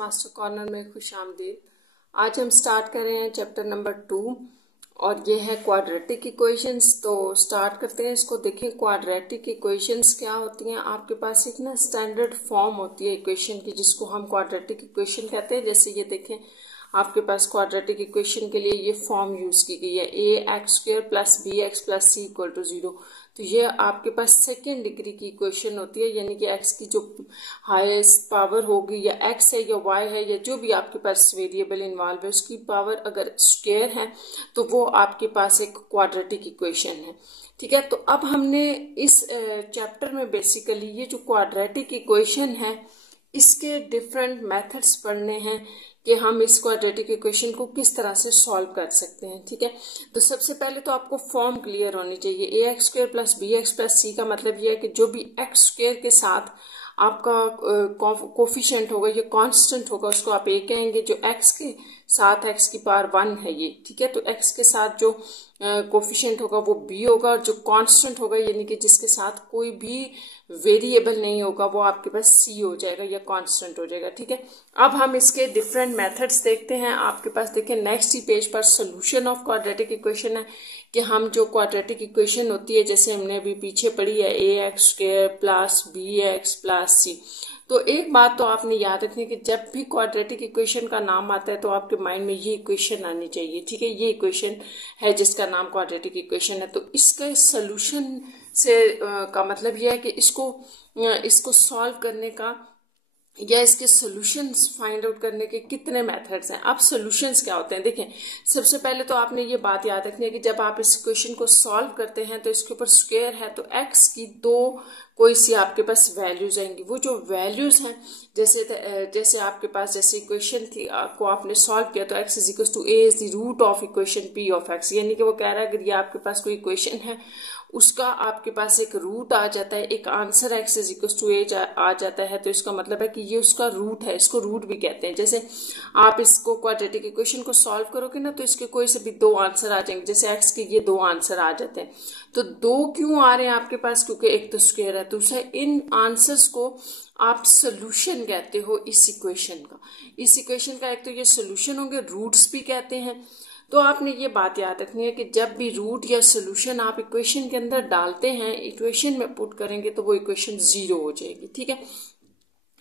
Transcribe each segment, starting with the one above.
Master corner में खुशामदीद। आज हम स्टार्ट कर रहे हैं चैप्टर नंबर 2 और ये है क्वाड्रेटिक इक्वेशंस। तो स्टार्ट करते हैं इसको। देखें क्वाड्रेटिक इक्वेशंस क्या होती हैं। आपके पास एक ना स्टैंडर्ड फॉर्म होती है इक्वेशन की जिसको हम क्वाड्रेटिक इक्वेशन कहते हैं। जैसे ये देखें आपके पास क्वाड्रेटिक इक्वेशन के लिए ये फॉर्म यूज की गई है ax² + bx + c = 0। तो ये आपके पास सेकेंड डिग्री की इक्वेशन होती है, यानी कि x की जो हाईएस्ट पावर होगी या x है या y है या जो भी आपके पास वेरिएबल इन्वॉल्व है उसकी पावर अगर स्क्वायर है तो वो आपके पास एक क्वाड्रेटिक इक्वेशन है। ठीक है, तो अब हमने इस चैप्टर में बेसिकली ये जो क्वाड्रेटिक इक्वेशन है इसके डिफरेंट मेथड्स पढ़ने हैं कि हम इस क्वाड्रेटिक इक्वेशन को किस तरह से सॉल्व कर सकते हैं। ठीक है, तो सबसे पहले तो आपको फॉर्म क्लियर होनी चाहिए। ax² + bx + c का मतलब यह है कि जो भी x² के साथ आपका कोफिशिएंट होगा या कांस्टेंट होगा उसको आप a कहेंगे। जो x के साथ x की पावर 1 है ये, ठीक है, तो x के साथ जो कोफिशिएंट होगा वो b होगा और जो कांस्टेंट होगा यानी कि जिसके साथ कोई भी वेरिएबल नहीं होगा वो आपके पास c हो जाएगा या कांस्टेंट हो जाएगा। ठीक है, अब हम इसके डिफरेंट मेथड्स देखते हैं। आपके पास देखिए नेक्स्ट ही पेज पर सोल्यूशन ऑफ क्वाड्रेटिक इक्वेशन है कि हम जो क्वाड्रेटिक इक्वेशन होती है जैसे हमने अभी पीछे पढ़ी है ax² + bx + c। तो एक बात तो आपने याद रखनी है कि जब भी क्वाड्रेटिक इक्वेशन का नाम आता है तो आपके माइंड में ये इक्वेशन आनी चाहिए। ठीक है, ये इक्वेशन है जिसका नाम क्वाड्रेटिक इक्वेशन है। तो इसका सोल्यूशन से का मतलब यह है कि इसको सॉल्व करने का या इसके सॉल्यूशंस फाइंड आउट करने के कितने मेथड्स हैं। अब सॉल्यूशंस क्या होते हैं देखें। सबसे पहले तो आपने ये बात याद रखनी है कि जब आप इस इक्वेशन को सॉल्व करते हैं तो इसके ऊपर स्क्वायर है तो x की दो कोई सी आपके पास वैल्यूज आएंगी। वो जो वैल्यूज हैं जैसे आपके पास जैसे इक्वेशन थी को आपने सॉल्व किया तो x = a is the root of equation p of x, यानी कि वो कह रहा है अगर ये आपके पास कोई इक्वेशन है उसका आपके पास एक रूट आ जाता है, एक आंसर x = a आ जाता है, तो इसका मतलब है कि ये उसका रूट है। इसको रूट भी कहते हैं। जैसे आप इसको क्वाड्रेटिक इक्वेशन को सॉल्व करोगे ना तो इसके कोई से भी दो आंसर आ जाएंगे। जैसे x के ये दो आंसर आ जाते हैं। तो दो क्यों आ रहे हैं आपके पास? क्योंकि एक तो स्क्वायर है, दूसरा इन आंसर्स को आप सोल्यूशन कहते हो इस इक्वेशन का। इस इक्वेशन का एक तो ये सोल्यूशन होंगे, रूट्स भी कहते हैं। तो आपने ये बात याद रखनी है कि जब भी रूट या सोल्यूशन आप इक्वेशन के अंदर डालते हैं, इक्वेशन में पुट करेंगे तो वो इक्वेशन 0 हो जाएगी। ठीक है,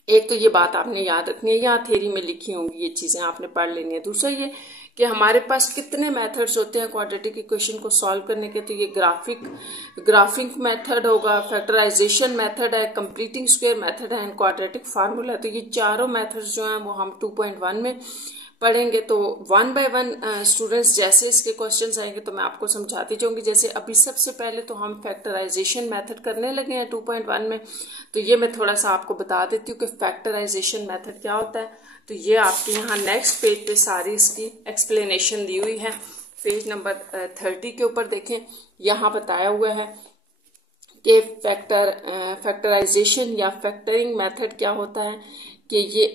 एक तो ये बात आपने याद रखनी है, यहाँ थ्योरी में लिखी होंगी ये चीजें आपने पढ़ लेनी है। दूसरा ये कि हमारे पास कितने मेथड्स होते हैं क्वाड्रेटिक इक्वेशन को सॉल्व करने के। तो ये ग्राफिक मेथड होगा, फैक्टराइजेशन मेथड है, कंप्लीटिंग स्क्वायर मेथड है एंड क्वाड्रेटिक फार्मूला। तो ये चारों मेथड्स जो हैं वो हम 2.1 में पढ़ेंगे। तो 1 by 1 स्टूडेंट्स जैसे इसके क्वेश्चंस आएंगे तो मैं आपको समझाती जाऊंगी। जैसे अभी सबसे पहले तो हम फैक्टराइजेशन मेथड करने लगे हैं 2.1 में। तो ये मैं थोड़ा सा आपको बता देती हूँ कि फैक्टराइजेशन मेथड क्या होता है। तो ये आपके यहाँ नेक्स्ट पेज पे सारी इसकी एक्सप्लेनेशन दी हुई है। पेज नंबर 30 के ऊपर देखें, यहाँ बताया हुआ है कि फैक्टराइजेशन या फैक्टरिंग मेथड क्या होता है कि ये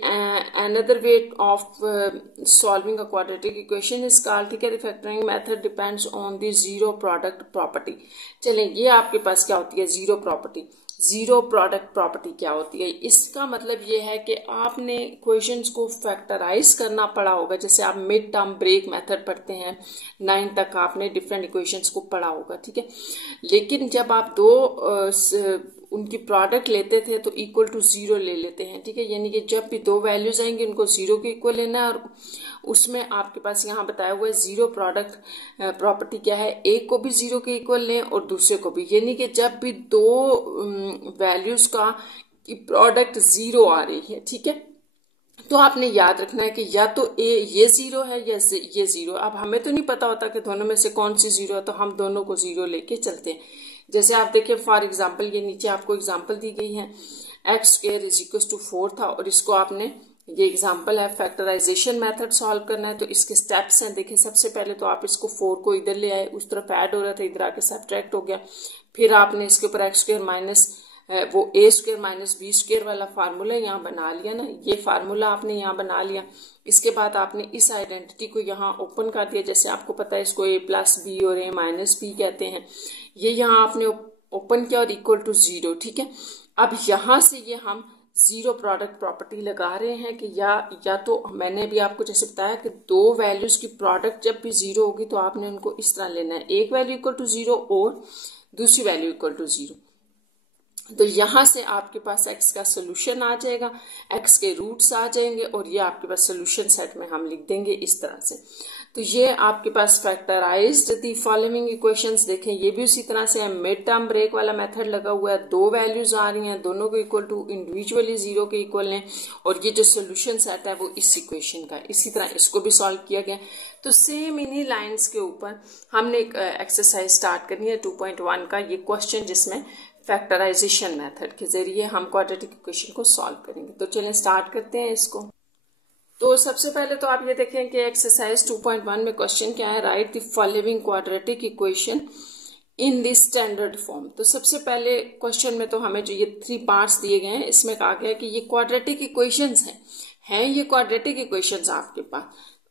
another way of solving a quadratic equation is called. ठीक है, factoring method depends on the zero product property. चलें, ये आपके पास क्या होती है zero property. Zero product property क्या होती है? इसका मतलब ये है कि आपने इक्वेशंस को फैक्टराइज करना पड़ा होगा। जैसे आप मिड टर्म ब्रेक मेथड पढ़ते हैं 9 तक आपने डिफरेंट इक्वेशंस को पढ़ा होगा। ठीक है, लेकिन जब आप उनकी प्रोडक्ट लेते थे तो इक्वल टू 0 ले लेते हैं। ठीक है, यानी कि जब भी दो वैल्यूज आएंगे उनको 0 के इक्वल लेना है। और उसमें आपके पास यहाँ बताया हुआ है जीरो प्रोडक्ट प्रॉपर्टी क्या है, एक को भी 0 के इक्वल लें और दूसरे को भी, यानी कि जब भी दो वैल्यूज का प्रोडक्ट 0 आ रही है। ठीक है, तो आपने याद रखना है कि या तो ये 0 है या ये 0। अब हमें तो नहीं पता होता कि दोनों में से कौन सी 0 है, तो हम दोनों को 0 लेके चलते हैं। जैसे आप देखिए फॉर एग्जाम्पल ये नीचे आपको एग्जाम्पल दी गई है x² = 4 था और इसको आपने, ये एग्जाम्पल है, फैक्टराइजेशन मेथड सॉल्व करना है। तो इसके स्टेप्स हैं। देखिए सबसे पहले तो आप इसको 4 को इधर ले आए, उस तरफ ऐड हो रहा था, इधर आके सब्ट्रैक्ट हो गया। फिर आपने इसके ऊपर x² माइनस वो a² - b² वाला फार्मूला यहाँ बना लिया ना, ये फार्मूला आपने यहाँ बना लिया। इसके बाद आपने इस आइडेंटिटी को यहाँ ओपन कर दिया। जैसे आपको पता है इसको a + b और a - b कहते हैं। ये यहाँ आपने ओपन किया और इक्वल टू 0। ठीक है, अब यहाँ से ये हम जीरो प्रोडक्ट प्रॉपर्टी लगा रहे हैं कि या तो मैंने भी आपको जैसे बताया कि दो वैल्यूज की प्रोडक्ट जब भी जीरो होगी तो आपने उनको इस तरह लेना है, एक वैल्यू इक्वल टू जीरो और दूसरी वैल्यू इक्वल टू जीरो। तो यहां से आपके पास x का सोल्यूशन आ जाएगा, x के रूट्स आ जाएंगे और ये आपके पास सोल्यूशन सेट में हम लिख देंगे इस तरह से। तो ये आपके पास फैक्टराइज्ड दी फॉलोइंग इक्वेशंस देखें, ये भी उसी तरह से है, मिड टर्म ब्रेक वाला मेथड लगा हुआ है, दो वैल्यूज आ रही हैं, दोनों को इक्वल टू इंडिविजुअली जीरो के इक्वल है और ये जो सोल्यूशन सेट है वो इस इक्वेशन का। इसी तरह इसको भी सॉल्व किया गया। तो सेम इन्हीं लाइन्स के ऊपर हमने एक एक्सरसाइज स्टार्ट करनी है 2.1 का, ये क्वेश्चन जिसमें फैक्टराइजेशन मेथड के जरिए हम क्वाड्रेटिक इक्वेशन को सॉल्व करेंगे। तो चलें स्टार्ट करते हैं इसको। तो सबसे पहले तो आप ये देखें कि एक्सरसाइज 2.1 में क्वेश्चन क्या है, right the following quadratic equation in the standard form. तो सबसे पहले क्वेश्चन में तो हमें जो ये 3 पार्ट्स दिए गए हैं इसमें कहा गया कि ये क्वाड्रेटिक इक्वेशंस हैं ये क्वाड्रेटिक इक्वेशंस आपके पास,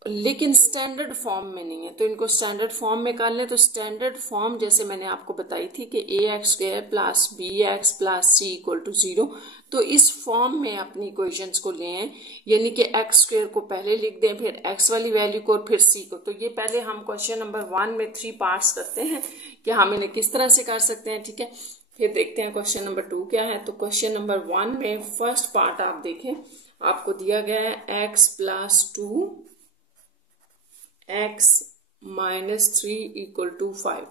लेकिन स्टैंडर्ड फॉर्म में नहीं है। तो इनको स्टैंडर्ड फॉर्म में कर लें। तो स्टैंडर्ड फॉर्म जैसे मैंने आपको बताई थी कि ax² plus bx plus c equal to 0, तो इस फॉर्म में अपनी इक्वेशंस को लें, यानी कि x² को पहले लिख दें, फिर x वाली वैल्यू को और फिर c को। तो ये पहले हम क्वेश्चन नंबर 1 में 3 पार्ट्स करते हैं कि हम इन्हें किस तरह से कर सकते हैं, ठीक है। फिर देखते हैं क्वेश्चन नंबर 2 क्या है। तो क्वेश्चन नंबर 1 में फर्स्ट पार्ट आप देखें, आपको दिया गया है x plus 2 x minus 3 equal to 5।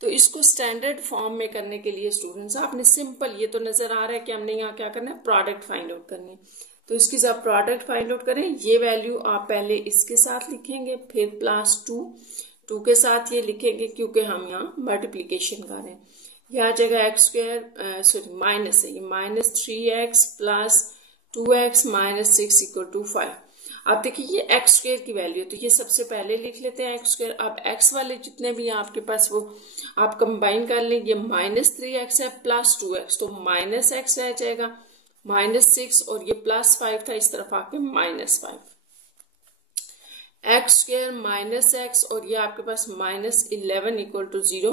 तो इसको स्टैंडर्ड फॉर्म में करने के लिए स्टूडेंट्स आपने सिंपल, ये तो नजर आ रहा है कि हमने यहाँ क्या करना है, प्रोडक्ट फाइंड आउट करनी है। तो इसकी जब प्रोडक्ट फाइंड आउट करें, ये वैल्यू आप पहले इसके साथ लिखेंगे, फिर प्लस 2 के साथ ये लिखेंगे क्योंकि हम यहाँ मल्टीप्लीकेशन कर रहे हैं। यह आ जाएगा x² सॉरी माइनस है, ये minus 3x plus 2x minus 6 equal to 5। अब देखिए ये x² की वैल्यू, तो ये सबसे पहले लिख लेते हैं x²। अब x वाले जितने भी हैं आपके पास वो आप कंबाइन कर लें, ये माइनस 3x है प्लस 2x, तो माइनस x रह जाएगा, माइनस 6 और ये प्लस 5 था, इस तरफ आके माइनस 5, x² माइनस x और ये आपके पास माइनस 11 इक्वल टू 0।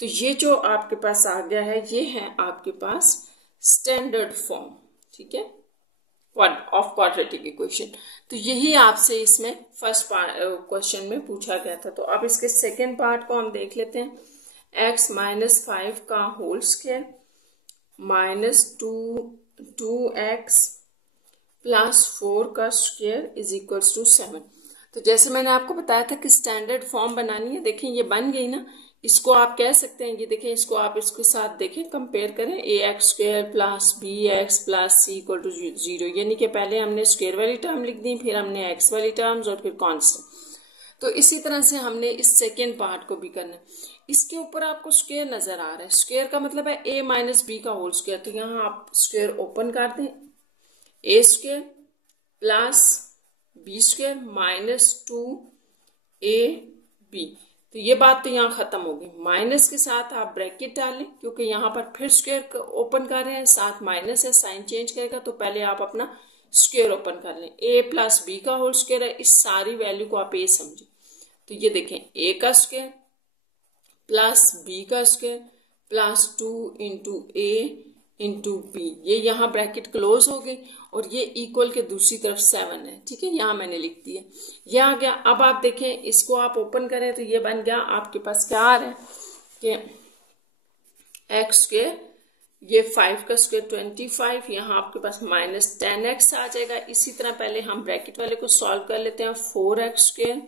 तो ये जो आपके पास आ गया है ये है आपके पास स्टैंडर्ड फॉर्म, ठीक है, ऑफ क्वाड्रेटिक इक्वेशन। तो यही आपसे इसमें फर्स्ट क्वेश्चन में पूछा गया था। तो अब इसके सेकेंड पार्ट को हम देख लेते हैं, x माइनस 5 का whole square minus 2x plus 4 का स्क्वायर इज इक्वल्स टू 7। तो जैसे मैंने आपको बताया था कि स्टैंडर्ड फॉर्म बनानी है, देखें ये बन गई ना, इसको आप कह सकते हैं, ये देखें इसको आप इसके साथ देखें कंपेयर करें, ax² plus bx plus c equal to 0, यानी कि पहले हमने स्क्वायर वाली टर्म लिख दी, फिर हमने x वाली टर्म्स और फिर कांस्टेंट। तो इसी तरह से हमने इस सेकेंड पार्ट को भी करना है। इसके ऊपर आपको स्क्वायर नजर आ रहा है, स्क्वायर का मतलब है a माइनस b का होल स्क्वायर। तो यहाँ आप स्क्वायर ओपन कर दें, a² plus b² minus 2ab। तो ये बात तो यहाँ खत्म होगी, माइनस के साथ आप ब्रैकेट डालें क्योंकि यहाँ पर फिर स्क्वायर ओपन कर रहे हैं, साथ माइनस है, साइन चेंज करेगा, तो पहले आप अपना स्क्वायर ओपन कर लें। a प्लस b का होल स्क्वायर है, इस सारी वैल्यू को आप a समझें। तो ये देखें a का स्क्वायर प्लस b का square plus 2 into a into B, ये यहाँ ब्रैकेट क्लोज हो गई और ये इक्वल के दूसरी तरफ 7 है, ठीक है, यहाँ मैंने लिख दिया, ये आ गया। अब आप देखें इसको आप ओपन करें तो ये बन गया आपके पास क्या आ रहा है कि x², ये 5 का स्क्वायर 25, यहाँ आपके पास माइनस 10x आ जाएगा। इसी तरह पहले हम ब्रैकेट वाले को सॉल्व कर लेते हैं, 4x²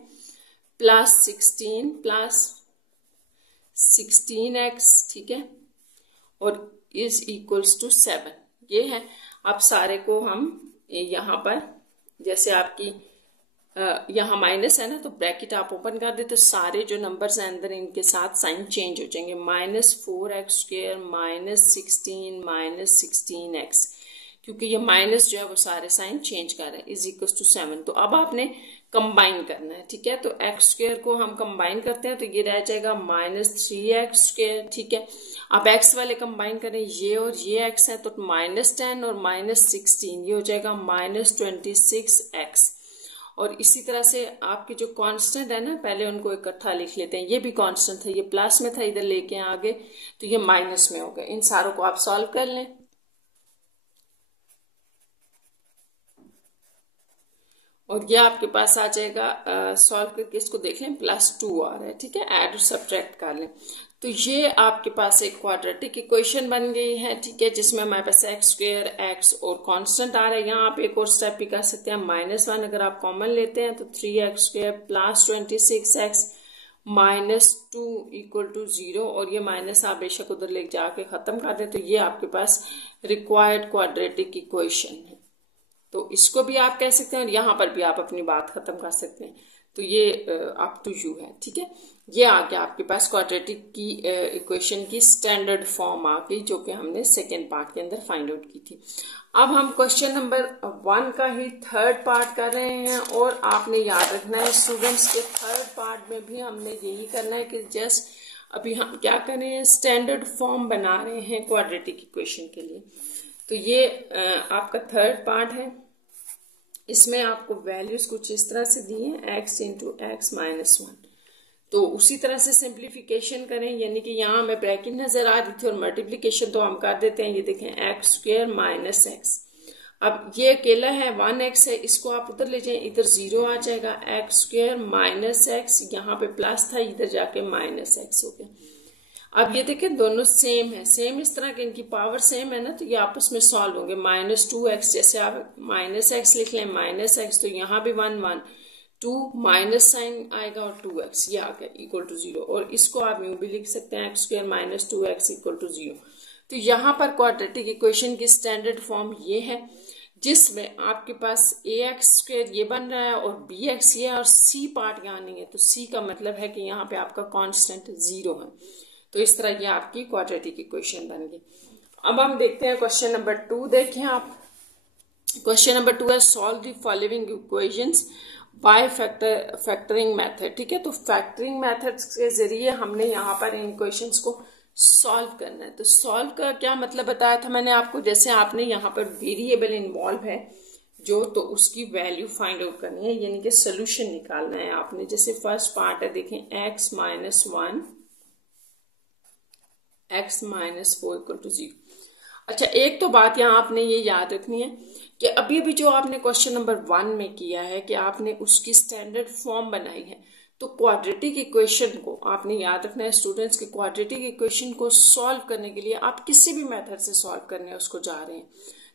प्लस 16 प्लस 16x, ठीक है, और इज इक्वल्स टू 7, ये है। अब सारे को हम यहाँ पर जैसे आपकी यहाँ माइनस है ना, तो ब्रैकेट आप ओपन कर दे, तो सारे जो नंबर्स हैं अंदर इनके साथ साइन चेंज हो जाएंगे, minus 4x² minus 16 minus 16x, क्योंकि ये माइनस जो है वो सारे साइन चेंज कर रहे हैं, इज इक्वल्स टू 7। तो अब आपने कंबाइन करना है, ठीक है। तो x² को हम कंबाइन करते हैं तो ये रह जाएगा माइनस 3x², ठीक है। आप x वाले कंबाइन करें, ये और ये x है, तो माइनस 10 और माइनस 16, ये हो जाएगा माइनस 26x। और इसी तरह से आपके जो कांस्टेंट है ना, पहले उनको इकट्ठा लिख लेते हैं, ये भी कांस्टेंट था, ये प्लस में था, इधर लेके आगे तो ये माइनस में हो गया। इन सारों को आप सॉल्व कर लें। और ये आपके पास आ जाएगा, सॉल्व करके इसको देख लें, +2 आ रहा है, ठीक है, ऐड और सब्ट्रैक्ट कर लें। तो ये आपके पास एक क्वाड्रेटिक इक्वेशन बन गई है, ठीक है, जिसमें हमारे पास x² x और कांस्टेंट आ रहा है। यहाँ आप एक और स्टेप भी कर सकते हैं, -1 अगर आप कॉमन लेते हैं तो 3x² + 26x -2 = 0, और ये माइनस आप बेशक उधर ले जाके खत्म कर दें, तो ये आपके पास रिक्वायर्ड क्वाड्रेटिक इक्वेशन है। तो इसको भी आप कह सकते हैं और यहाँ पर भी आप अपनी बात खत्म कर सकते हैं। तो ये अप टू यू है, ठीक है। ये आ गया आपके पास क्वाड्रेटिक की इक्वेशन की स्टैंडर्ड फॉर्म आ गई, जो कि हमने सेकेंड पार्ट के अंदर फाइंड आउट की थी। अब हम क्वेश्चन नंबर 1 का ही थर्ड पार्ट कर रहे हैं, और आपने याद रखना है स्टूडेंट्स के थर्ड पार्ट में भी हमने यही करना है कि जस्ट अभी हम क्या कर रहे हैं, स्टैंडर्ड फॉर्म बना रहे हैं क्वाड्रेटिक इक्वेशन के लिए। तो ये आपका थर्ड पार्ट है। इसमें आपको वैल्यूज कुछ इस तरह से दी है, x × x - 1। तो उसी तरह से सिंप्लीफिकेशन करें, यानी कि यहाँ हमें ब्रैकेट नजर आ रही थी और मल्टीप्लीकेशन तो हम कर देते हैं। ये देखें x² - x। अब ये अकेला है, 1x है, इसको आप उधर ले जाएं, इधर 0 आ जाएगा, x² - x, यहाँ पे प्लस था, इधर जाके -x हो गया। अब ये देखें दोनों सेम है, सेम इस तरह के इनकी पावर सेम है ना, तो ये आपस में सॉल्व होंगे। -2x, जैसे आप -x लिख लें, -x, तो यहाँ भी 1 1 2 माइनस साइन आएगा और 2x, ये आ गया = 0। और इसको आप यूं भी लिख सकते हैं, x² - 2x = 0। तो यहाँ पर क्वाड्रेटिक इक्वेशन की स्टैंडर्ड फॉर्म ये है, जिसमें आपके पास ax² ये बन रहा है और bx ये है, और c पार्ट यहाँ नहीं है। तो c का मतलब है कि यहाँ पे आपका कांस्टेंट 0 है। तो इस तरह ये आपकी क्वाड्रेटिक इक्वेशन बन गई। अब हम देखते हैं क्वेश्चन नंबर 2। देखिए आप, क्वेश्चन नंबर 2 है, solve the following equations bye factoring method, ठीक है। तो फैक्टरिंग मेथड के जरिए हमने यहाँ पर इन इक्वेशंस को सॉल्व करना है। तो सॉल्व का क्या मतलब बताया था मैंने आपको, जैसे आपने यहाँ पर वेरिएबल इन्वॉल्व है जो, तो उसकी वैल्यू फाइंड आउट करनी है, यानी कि सोल्यूशन निकालना है आपने। जैसे फर्स्ट पार्ट है, देखें x - 1 x - 4 = 0। अच्छा, एक तो बात यहाँ आपने ये याद रखनी है कि अभी अभी जो आपने क्वेश्चन नंबर 1 में किया है कि आपने उसकी स्टैंडर्ड फॉर्म बनाई है। तो क्वाड्रेटिक इक्वेशन को आपने याद रखना है स्टूडेंट्स के, क्वाड्रेटिक इक्वेशन को सॉल्व करने के लिए आप किसी भी मेथड से सॉल्व करने उसको जा रहे हैं,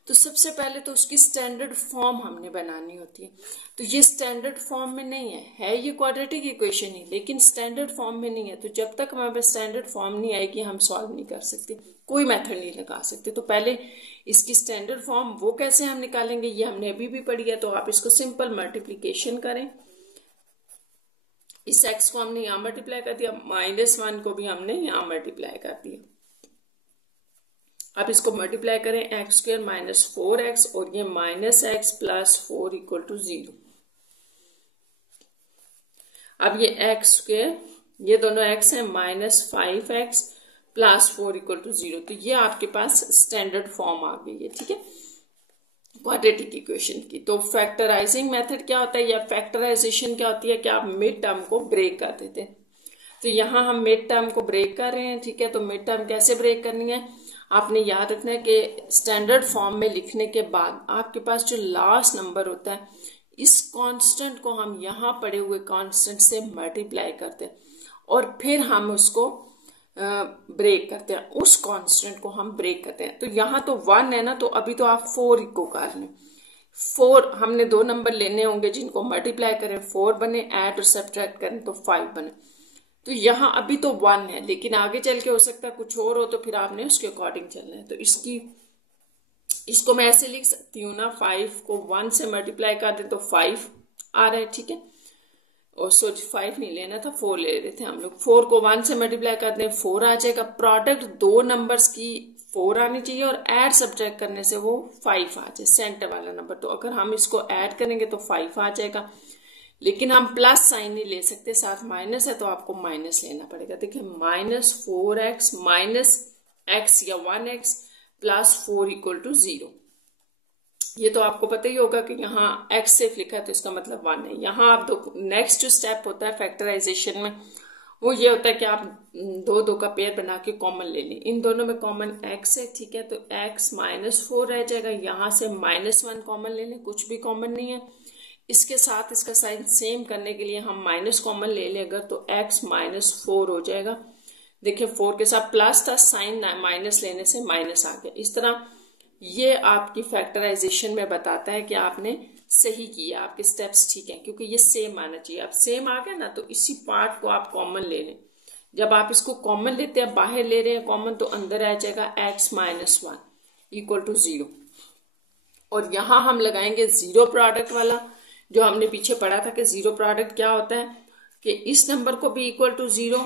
तो सबसे पहले तो उसकी स्टैंडर्ड फॉर्म हमने बनानी होती है। तो ये स्टैंडर्ड फॉर्म में नहीं है ये क्वाड्रेटिक इक्वेशन ही, लेकिन स्टैंडर्ड फॉर्म में नहीं है। तो जब तक हमारे पास स्टैंडर्ड फॉर्म नहीं आएगी हम सॉल्व नहीं कर सकते, कोई मेथड नहीं लगा सकते। तो पहले इसकी स्टैंडर्ड फॉर्म वो कैसे हम निकालेंगे, ये हमने अभी भी पढ़ी है। तो आप इसको सिंपल मल्टीप्लीकेशन करें, इस x को हमने यहाँ मल्टीप्लाई कर दिया, -1 को भी हमने यहाँ मल्टीप्लाई कर दिया। अब इसको मल्टीप्लाई करें, x² - 4x, और ये -x + 4 = 0। अब ये x², ये दोनों x है, -5x + 4 = 0। तो ये आपके पास स्टैंडर्ड फॉर्म आ गई है, ठीक है, क्वाड्रेटिक इक्वेशन की। तो फैक्टराइजिंग मेथड क्या होता है, या फैक्टराइजेशन क्या होती है कि आप मिड टर्म को ब्रेक कर देते हैं। तो यहाँ हम मिड टर्म को ब्रेक कर रहे हैं, ठीक है। तो मिड टर्म कैसे ब्रेक करनी है, आपने याद रखना है कि स्टैंडर्ड फॉर्म में लिखने के बाद आपके पास जो लास्ट नंबर होता है, इस कांस्टेंट को हम यहाँ पड़े हुए कांस्टेंट से मल्टीप्लाई करते हैं और फिर हम उसको ब्रेक करते हैं, उस कांस्टेंट को हम ब्रेक करते हैं। तो यहाँ तो 1 है ना, तो अभी तो आप 4 को कर लें। 4 हमने 2 नंबर लेने होंगे जिनको मल्टीप्लाई करें 4 बने, ऐड और सब्ट्रैक्ट करें तो 5 बने। तो यहाँ अभी तो 1 है, लेकिन आगे चल के हो सकता है कुछ और हो, तो फिर आपने उसके अकॉर्डिंग चलना है। तो इसको मैं ऐसे लिख सकती हूँ ना, 5 को 1 से मल्टीप्लाई कर दें तो 5 आ रहा है, ठीक है। और सोच 5 नहीं लेना था, 4 ले रहे थे हम लोग। 4 को 1 से मल्टीप्लाई कर दें 4 आ जाएगा। प्रोडक्ट 2 नंबर्स की 4 आनी चाहिए और ऐड सब्ट्रैक्ट करने से वो 5 आ जाए, सेंटर वाला नंबर। तो अगर हम इसको ऐड करेंगे तो 5 आ जाएगा, लेकिन हम प्लस साइन नहीं ले सकते, साथ माइनस है तो आपको माइनस लेना पड़ेगा। देखिए -4x -x या 1x + 4 = 0। ये तो आपको पता ही होगा कि यहाँ x से लिखा है तो इसका मतलब 1 है। यहाँ आप नेक्स्ट जो स्टेप होता है फैक्टराइजेशन में, वो ये होता है कि आप 2 का पेयर बना के कॉमन ले लें। इन दोनों में कॉमन x है, ठीक है। तो x -4 रह जाएगा, यहाँ से -1 कॉमन ले लें, कुछ भी कॉमन नहीं है। इसके साथ इसका साइन सेम करने के लिए हम माइनस कॉमन ले लें अगर, तो x -4 हो जाएगा। देखिए 4 के साथ प्लस था, साइन माइनस लेने से माइनस आ गया। इस तरह ये आपकी फैक्टराइजेशन में बताता है कि आपने सही किया, आपके स्टेप्स ठीक हैं, क्योंकि ये सेम आना चाहिए। अब सेम आ गया ना, तो इसी पार्ट को आप कॉमन ले लें। जब आप इसको कॉमन लेते हैं, बाहर ले रहे हैं कॉमन, तो अंदर आ जाएगा x -1 इक्वल टू 0। और यहां हम लगाएंगे जीरो प्रोडक्ट वाला, जो हमने पीछे पढ़ा था कि जीरो प्रोडक्ट क्या होता है कि इस नंबर को भी इक्वल टू 0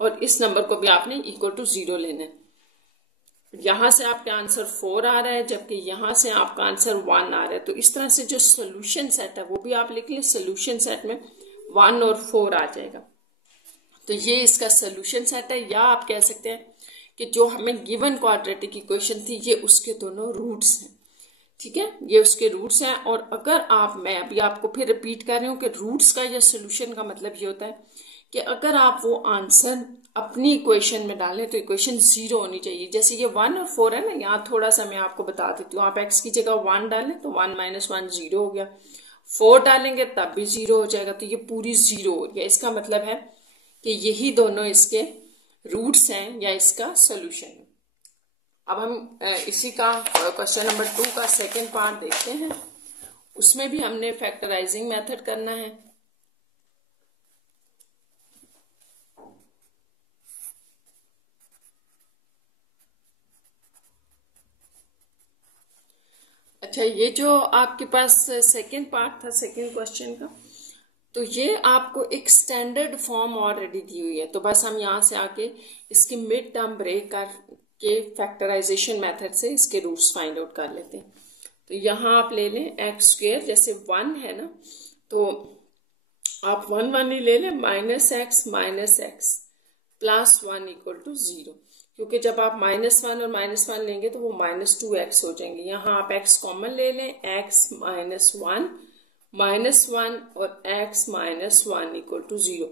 और इस नंबर को भी आपने इक्वल टू 0 लेना है। यहां से आपका आंसर 4 आ रहा है, जबकि यहां से आपका आंसर 1 आ रहा है। तो इस तरह से जो सोल्यूशन सेट है वो भी आप लिख लें। सोल्यूशन सेट में 1 और 4 आ जाएगा। तो ये इसका सोल्यूशन सेट है, या आप कह सकते हैं कि जो हमें गिवन क्वाड्रेटिक इक्वेशन थी ये उसके दोनों रूट्स हैं। ठीक है, ये उसके रूट्स हैं। और अगर आप, मैं अभी आपको फिर रिपीट कर रही हूँ कि रूट्स का या सोल्यूशन का मतलब ये होता है कि अगर आप वो आंसर अपनी इक्वेशन में डालें तो इक्वेशन 0 होनी चाहिए। जैसे ये 1 और 4 है ना, यहाँ थोड़ा सा मैं आपको बता देती हूँ। आप x की जगह 1 डालें तो 1 - 1 0 हो गया, 4 डालेंगे तब भी 0 हो जाएगा, तो ये पूरी 0 हो गया। इसका मतलब है कि यही दोनों इसके रूट्स हैं या इसका सोल्यूशन है। अब हम इसी का क्वेश्चन नंबर 2 का सेकेंड पार्ट देखते हैं। उसमें भी हमने फैक्टराइजिंग मेथड करना है। अच्छा, ये जो आपके पास सेकेंड पार्ट था सेकेंड क्वेश्चन का, तो ये आपको एक स्टैंडर्ड फॉर्म ऑलरेडी दी हुई है। तो बस हम यहाँ से आके इसकी मिड टर्म ब्रेक करके फैक्टराइजेशन मेथड से इसके रूट्स फाइंड आउट कर लेते हैं। तो यहाँ आप ले लें x², जैसे 1 है ना, तो आप 1 ही ले लें, -x -x +1 इक्वल टू 0। क्योंकि जब आप -1 और -1 लेंगे तो वो -2x हो जाएंगे। यहाँ आप x कॉमन ले लें, x -1 -1 और x -1 इक्वल टू 0।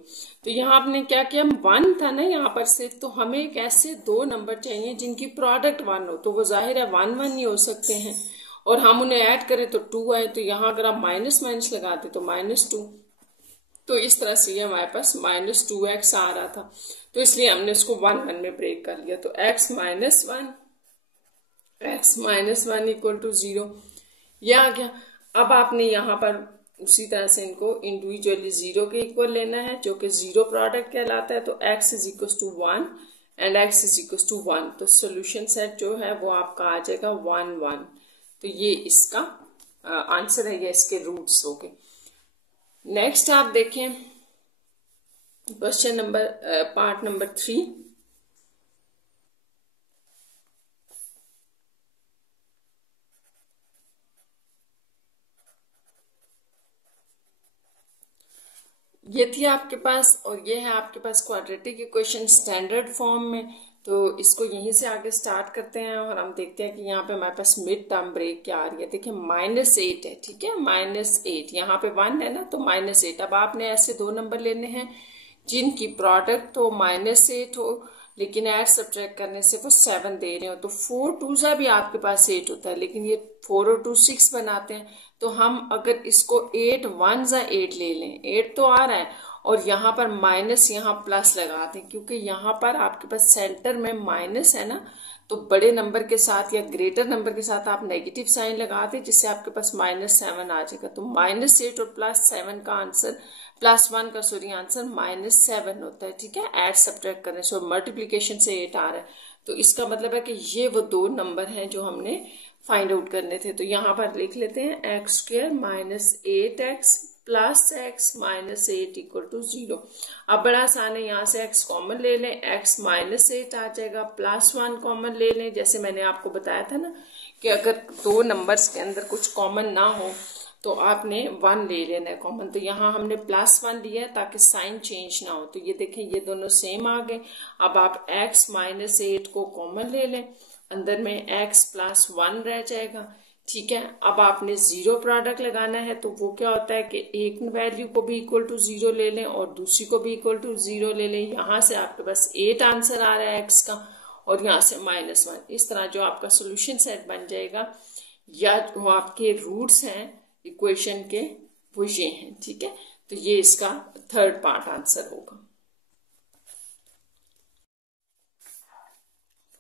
तो यहाँ आपने क्या किया, 1 था ना यहाँ पर से, तो हमें एक ऐसे दो नंबर चाहिए जिनकी प्रोडक्ट 1 हो। तो वो जाहिर है 1 1 ही हो सकते हैं, और हम उन्हें ऐड करें तो 2 आए। तो यहाँ अगर आप माइनस माइनस लगाते तो -2, तो इस तरह से ये हमारे पास -2x आ रहा था। तो इसलिए हमने इसको 1 1 में ब्रेक कर लिया। तो x -1 इक्वल टू 0 ये आ गया। अब आपने यहाँ पर उसी तरह से इनको इंडिविजुअली 0 के इक्वल लेना है, जो कि 0 प्रोडक्ट कहलाता है। तो x = 1 एंड x = 1। तो सोल्यूशन सेट जो है वो आपका आ जाएगा 1 1। तो ये इसका आंसर है, ये इसके रूट्स हो गए। नेक्स्ट आप देखें क्वेश्चन नंबर पार्ट नंबर 3। ये थी आपके पास, और ये है आपके पास क्वाड्रेटिक इक्वेशन स्टैंडर्ड फॉर्म में। तो इसको यहीं से आगे स्टार्ट करते हैं और हम देखते हैं कि यहाँ पे हमारे पास मिड टर्म ब्रेक क्या आ रही है। देखिए -8 है, ठीक है, -8 यहाँ पे 1 है ना, तो -8। अब आपने ऐसे दो नंबर लेने हैं जिनकी प्रोडक्ट तो -8 हो, लेकिन ऐड सब्ट्रैक्ट करने से वो 7 दे रहे हो। तो 4 2 भी आपके पास 8 होता है, लेकिन ये 4 और 2 6 बनाते हैं। तो हम अगर इसको 8 1 8 ले लें, 8 तो आ रहा है, और यहाँ पर माइनस यहाँ प्लस लगा दें, क्योंकि यहाँ पर आपके पास सेंटर में माइनस है ना, तो बड़े नंबर के साथ या ग्रेटर नंबर के साथ आप नेगेटिव साइन लगा दें, जिससे आपके पास -7 आ जाएगा। तो -8 और +7 का आंसर, +1 का आंसर -7 होता है। ठीक है, ऐड सब्ट्रैक्ट करने से, मल्टीप्लीकेशन से 8 आ रहा है। तो इसका मतलब है कि ये वो दो नंबर हैं जो हमने फाइंड आउट करने थे। तो यहाँ पर लिख लेते हैं x² -8x +x -8 equal to 0। अब बड़ा आसान है, यहाँ से x कॉमन ले लें, x -8 आ जाएगा, +1 कॉमन ले लें। जैसे मैंने आपको बताया था ना कि अगर दो नंबर्स के अंदर कुछ कॉमन ना हो तो आपने 1 ले लेना है कॉमन। तो यहाँ हमने +1 लिया है ताकि साइन चेंज ना हो। तो ये देखें, ये दोनों सेम आ गए। अब आप x -8 को कॉमन ले लें, अंदर में x +1 रह जाएगा। ठीक है, अब आपने 0 प्रोडक्ट लगाना है। तो वो क्या होता है कि एक वैल्यू को भी इक्वल टू 0 ले लें और दूसरी को भी इक्वल टू 0 ले लें। यहाँ से आपके पास 8 आंसर आ रहा है x का, और यहाँ से -1। इस तरह जो आपका सोल्यूशन सेट बन जाएगा, या जो आपके रूट्स हैं इक्वेशन के वो ये हैं, ठीक है। तो ये इसका थर्ड पार्ट आंसर होगा।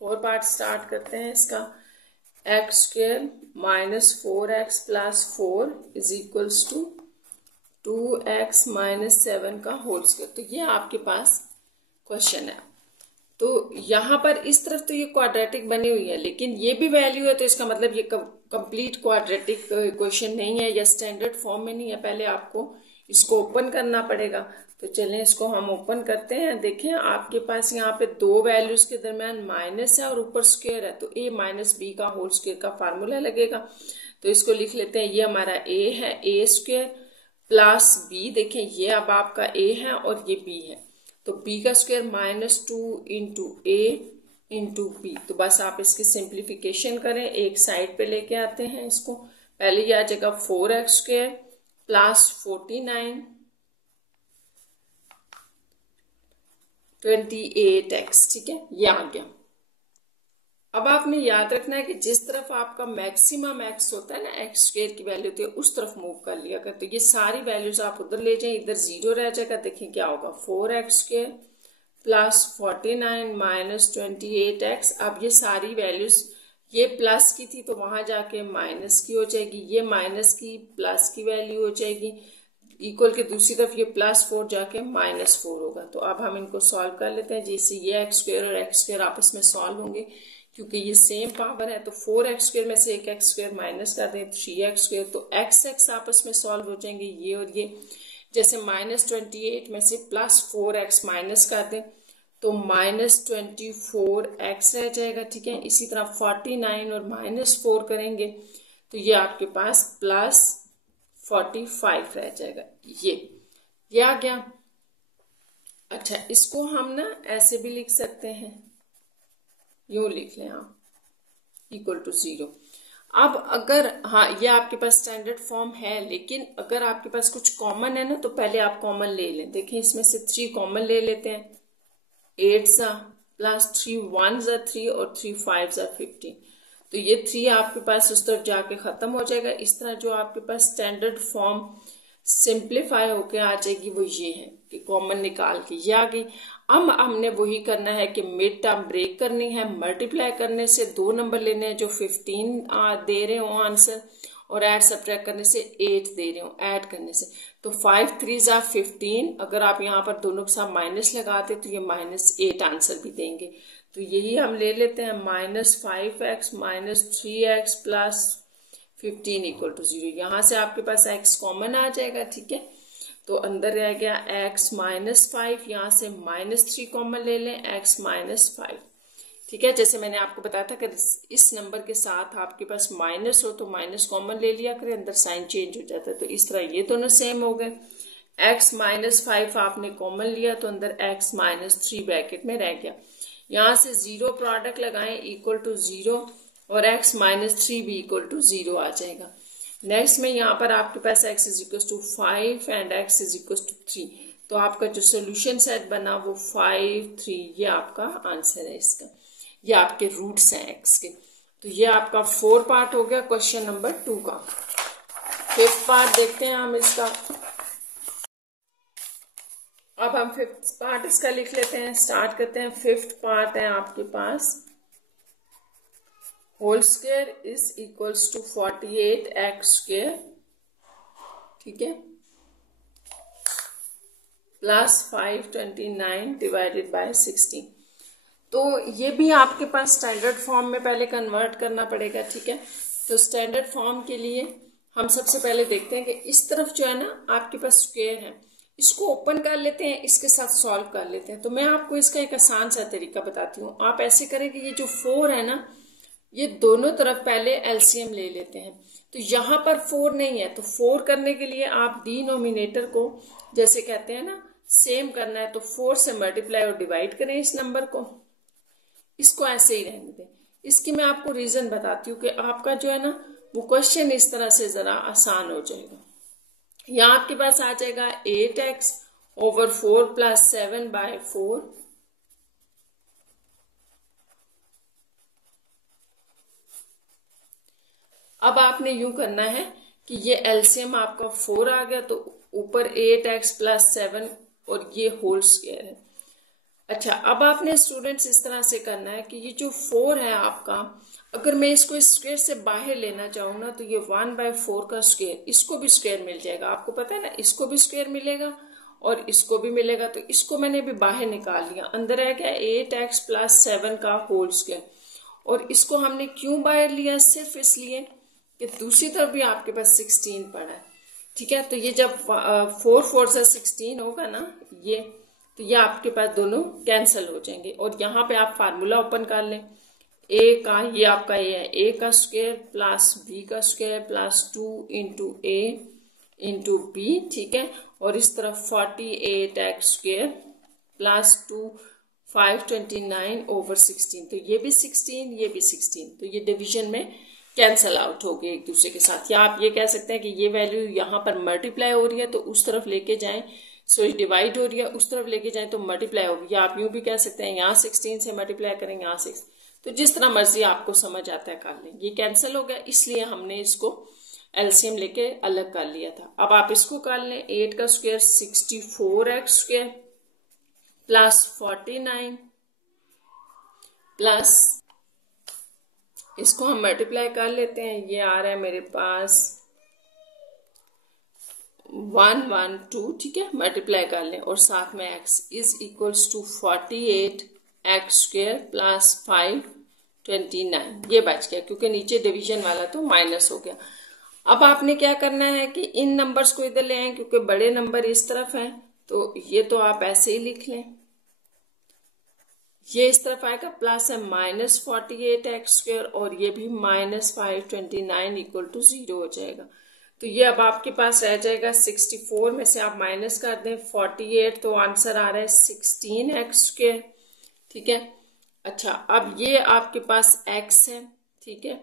4 पार्ट स्टार्ट करते हैं इसका। X square minus 4x plus 4 is equals to 2x minus 7 का होल स्क्वायर। तो ये आपके पास क्वेश्चन है। तो यहाँ पर इस तरफ तो ये क्वाड्रेटिक बनी हुई है, लेकिन ये भी वैल्यू है, तो इसका मतलब ये कंप्लीट क्वाड्रेटिक इक्वेशन नहीं है या स्टैंडर्ड फॉर्म में नहीं है। पहले आपको इसको ओपन करना पड़ेगा। तो चलें इसको हम ओपन करते हैं। देखें आपके पास यहाँ पे दो वैल्यूज के दरम्यान माइनस है और ऊपर स्क्वायर है, तो a माइनस बी का होल स्क्वायर का फार्मूला लगेगा। तो इसको लिख लेते हैं, ये हमारा a है, a स्क्वायर प्लस b। देखें ये अब आपका a है और ये b है, तो b का square minus 2 into a into B. तो बस आप इसकी सिंप्लीफिकेशन करें, एक साइड पे लेके आते हैं इसको। पहले ये आ जाएगा 4x स्क्वायर प्लस 49 28x, ठीक है, ये आ गया। अब आपने याद रखना है कि जिस तरफ आपका मैक्सिमम x होता है ना, एक्स स्क्वायर की वैल्यू होती है, उस तरफ मूव कर लिया कर। तो ये सारी वैल्यूज आप उधर ले जाएं, इधर 0 रह जाएगा। देखिए क्या होगा, 4x square plus 49 minus 28x। अब ये सारी वैल्यूज, ये प्लस की थी तो वहां जाके माइनस की हो जाएगी, ये माइनस की प्लस की वैल्यू हो जाएगी। इक्वल के दूसरी तरफ ये प्लस 4 जाके माइनस 4 होगा। तो अब हम इनको सॉल्व कर लेते हैं, जिससे ये एक्स स्क्वायर और एक्स स्क्वायर आपस में सॉल्व होंगे, क्योंकि ये सेम पावर है। तो 4x स्क्वायर में से एक एक्स स्क्वायर माइनस कर दें, 3x स्क्वायर, तो x आपस में सॉल्व हो जाएंगे, ये और ये। जैसे माइनस 28 में से प्लस 4x माइनस कर दें तो माइनस 24x रह जाएगा, ठीक है। इसी तरह 49 और माइनस 4 करेंगे तो ये आपके पास प्लस 45 रह जाएगा। ये आ गया। अच्छा, इसको हम ना ऐसे भी लिख सकते हैं, यूं लिख लें आप, इक्वल टू 0। अब अगर, हाँ ये आपके पास स्टैंडर्ड फॉर्म है, लेकिन अगर आपके पास कुछ कॉमन है ना, तो पहले आप कॉमन ले लें। देखें इसमें से 3 कॉमन ले लेते हैं, 8 सा प्लस 3 1 सा 3 और 3 5 सा 15। तो ये 3 आपके पास उस तरफ जाके खत्म हो जाएगा। इस तरह जो आपके पास स्टैंडर्ड फॉर्म सिंप्लीफाई होके आ जाएगी वो ये है कि कॉमन निकाल के ये आ गई। अब हमने वही करना है कि मिड टर्म ब्रेक करनी है। मल्टीप्लाई करने से 2 नंबर लेने हैं जो 15 दे रहे हो आंसर, और ऐड सब्ट्रैक्ट करने से 8 दे रहे हो ऐड करने से। तो 5 3 जा 15, अगर आप यहाँ पर दोनों के साथ माइनस लगाते तो ये -8 आंसर भी देंगे। तो यही हम ले लेते हैं, -5x minus 3x plus 15 equal to 0। यहाँ से आपके पास x कॉमन आ जाएगा, ठीक है। तो अंदर रह गया x -5, यहाँ से -3 कॉमन ले लें, x -5, ठीक है। जैसे मैंने आपको बताया था कि इस नंबर के साथ आपके पास माइनस हो तो माइनस कॉमन ले लिया करें, अंदर साइन चेंज हो जाता है। तो इस तरह ये दोनों सेम हो गए। x -5 आपने कॉमन लिया तो अंदर x -3 ब्रैकेट में रह गया। यहाँ से 0 प्रोडक्ट लगाएं, इक्वल टू 0, और x -3 भी इक्वल टू 0 आ जाएगा। नेक्स्ट में यहाँ पर आपके पास x is equal to 5 and x is equal to 3। तो आपका जो सोल्यूशन सेट बना वो 5 3, ये आपका आंसर है इसका। ये आपके रूट्स हैं x के। तो ये आपका 4 पार्ट हो गया क्वेश्चन नंबर 2 का। 5th पार्ट देखते हैं हम इसका। अब हम 5th पार्ट इसका लिख लेते हैं, स्टार्ट करते हैं। 5th पार्ट है आपके पास, whole square is equals to 48x square, ठीक है, प्लस 529 डिवाइडेड बाय 16। तो ये भी आपके पास स्टैंडर्ड फॉर्म में पहले कन्वर्ट करना पड़ेगा, ठीक है। तो स्टैंडर्ड फॉर्म के लिए हम सबसे पहले देखते हैं कि इस तरफ जो है ना आपके पास स्क्वायर है, इसको ओपन कर लेते हैं, इसके साथ सॉल्व कर लेते हैं। तो मैं आपको इसका एक आसान सा तरीका बताती हूँ। आप ऐसे करें कि ये जो 4 है ना, ये दोनों तरफ पहले एलसीएम ले लेते हैं। तो यहाँ पर 4 नहीं है, तो 4 करने के लिए आप डिनोमिनेटर को, जैसे कहते हैं ना, सेम करना है, तो 4 से मल्टीप्लाई और डिवाइड करें इस नंबर को। इसको ऐसे ही रहने दें। इसकी मैं आपको रीजन बताती हूँ कि आपका जो है ना वो क्वेश्चन इस तरह से जरा आसान हो जाएगा। यहाँ आपके पास आ जाएगा 8x ओवर 4 प्लस 7 बाय 4, अब आपने यूं करना है कि ये एलसीएम आपका 4 आ गया, तो ऊपर 8x प्लस 7 और ये होल स्क्वायर है। अच्छा, अब आपने स्टूडेंट्स इस तरह से करना है कि ये जो 4 है आपका, अगर मैं इसको स्क्वायर से बाहर लेना चाहूँ ना, तो ये 1/4 का स्क्वायर, इसको भी स्क्वायर मिल जाएगा। आपको पता है ना, इसको भी स्क्वायर मिलेगा और इसको भी मिलेगा। तो इसको मैंने भी बाहर निकाल लिया। अंदर है क्या, 8x प्लस 7 का होल स्क्वायर। और इसको हमने क्यों बाहर लिया, सिर्फ इसलिए कि दूसरी तरफ भी आपके पास 16 पड़ा है। ठीक है, तो ये जब 4 4 से 16 होगा ना, ये तो ये आपके पास दोनों कैंसिल हो जाएंगे। और यहाँ पे आप फार्मूला ओपन कर लें। ए का, ये आपका ए है, ए का स्क्वायर प्लस बी का स्क्वायर प्लस 2 इंटू ए इंटू बी। ठीक है, और इस तरफ 48x स्क्वायर प्लस 2 529 ओवर 16। तो ये भी 16, ये भी 16, तो ये डिवीजन में कैंसल आउट हो गए एक दूसरे के साथ। या आप ये कह सकते हैं कि ये वैल्यू यहाँ पर मल्टीप्लाई हो रही है तो उस तरफ लेके जाएं, सॉरी डिवाइड हो रही है उस तरफ लेके जाएं तो मल्टीप्लाई होगी। या आप यूं भी कह सकते हैं यहाँ 16 से मल्टीप्लाई करें, यहाँ 6, तो जिस तरह मर्जी आपको समझ आता है कर लें। ये कैंसिल हो गया, इसलिए हमने इसको एलसीएम लेके अलग कर लिया था। अब आप इसको कर लें। 8 का square 64x square plus 49 plus, इसको हम मल्टीप्लाई कर लेते हैं। ये आ रहा है मेरे पास 112। ठीक है, मल्टीप्लाई कर लें और साथ में x is equals to 48x square plus 529। ये बच गया क्योंकि नीचे डिवीजन वाला तो माइनस हो गया। अब आपने क्या करना है कि इन नंबर्स को इधर ले आए, क्योंकि बड़े नंबर इस तरफ हैं, तो ये तो आप ऐसे ही लिख लें। ये इस तरफ आएगा, प्लस है माइनस 48x स्क्वायर और ये भी माइनस 529 इक्वल टू 0 हो जाएगा। तो ये अब आपके पास रह जाएगा 64 में से आप माइनस कर दें 48, तो आंसर आ रहा है 16x स्क्वायर। ठीक है, अच्छा अब ये आपके पास x है। ठीक है,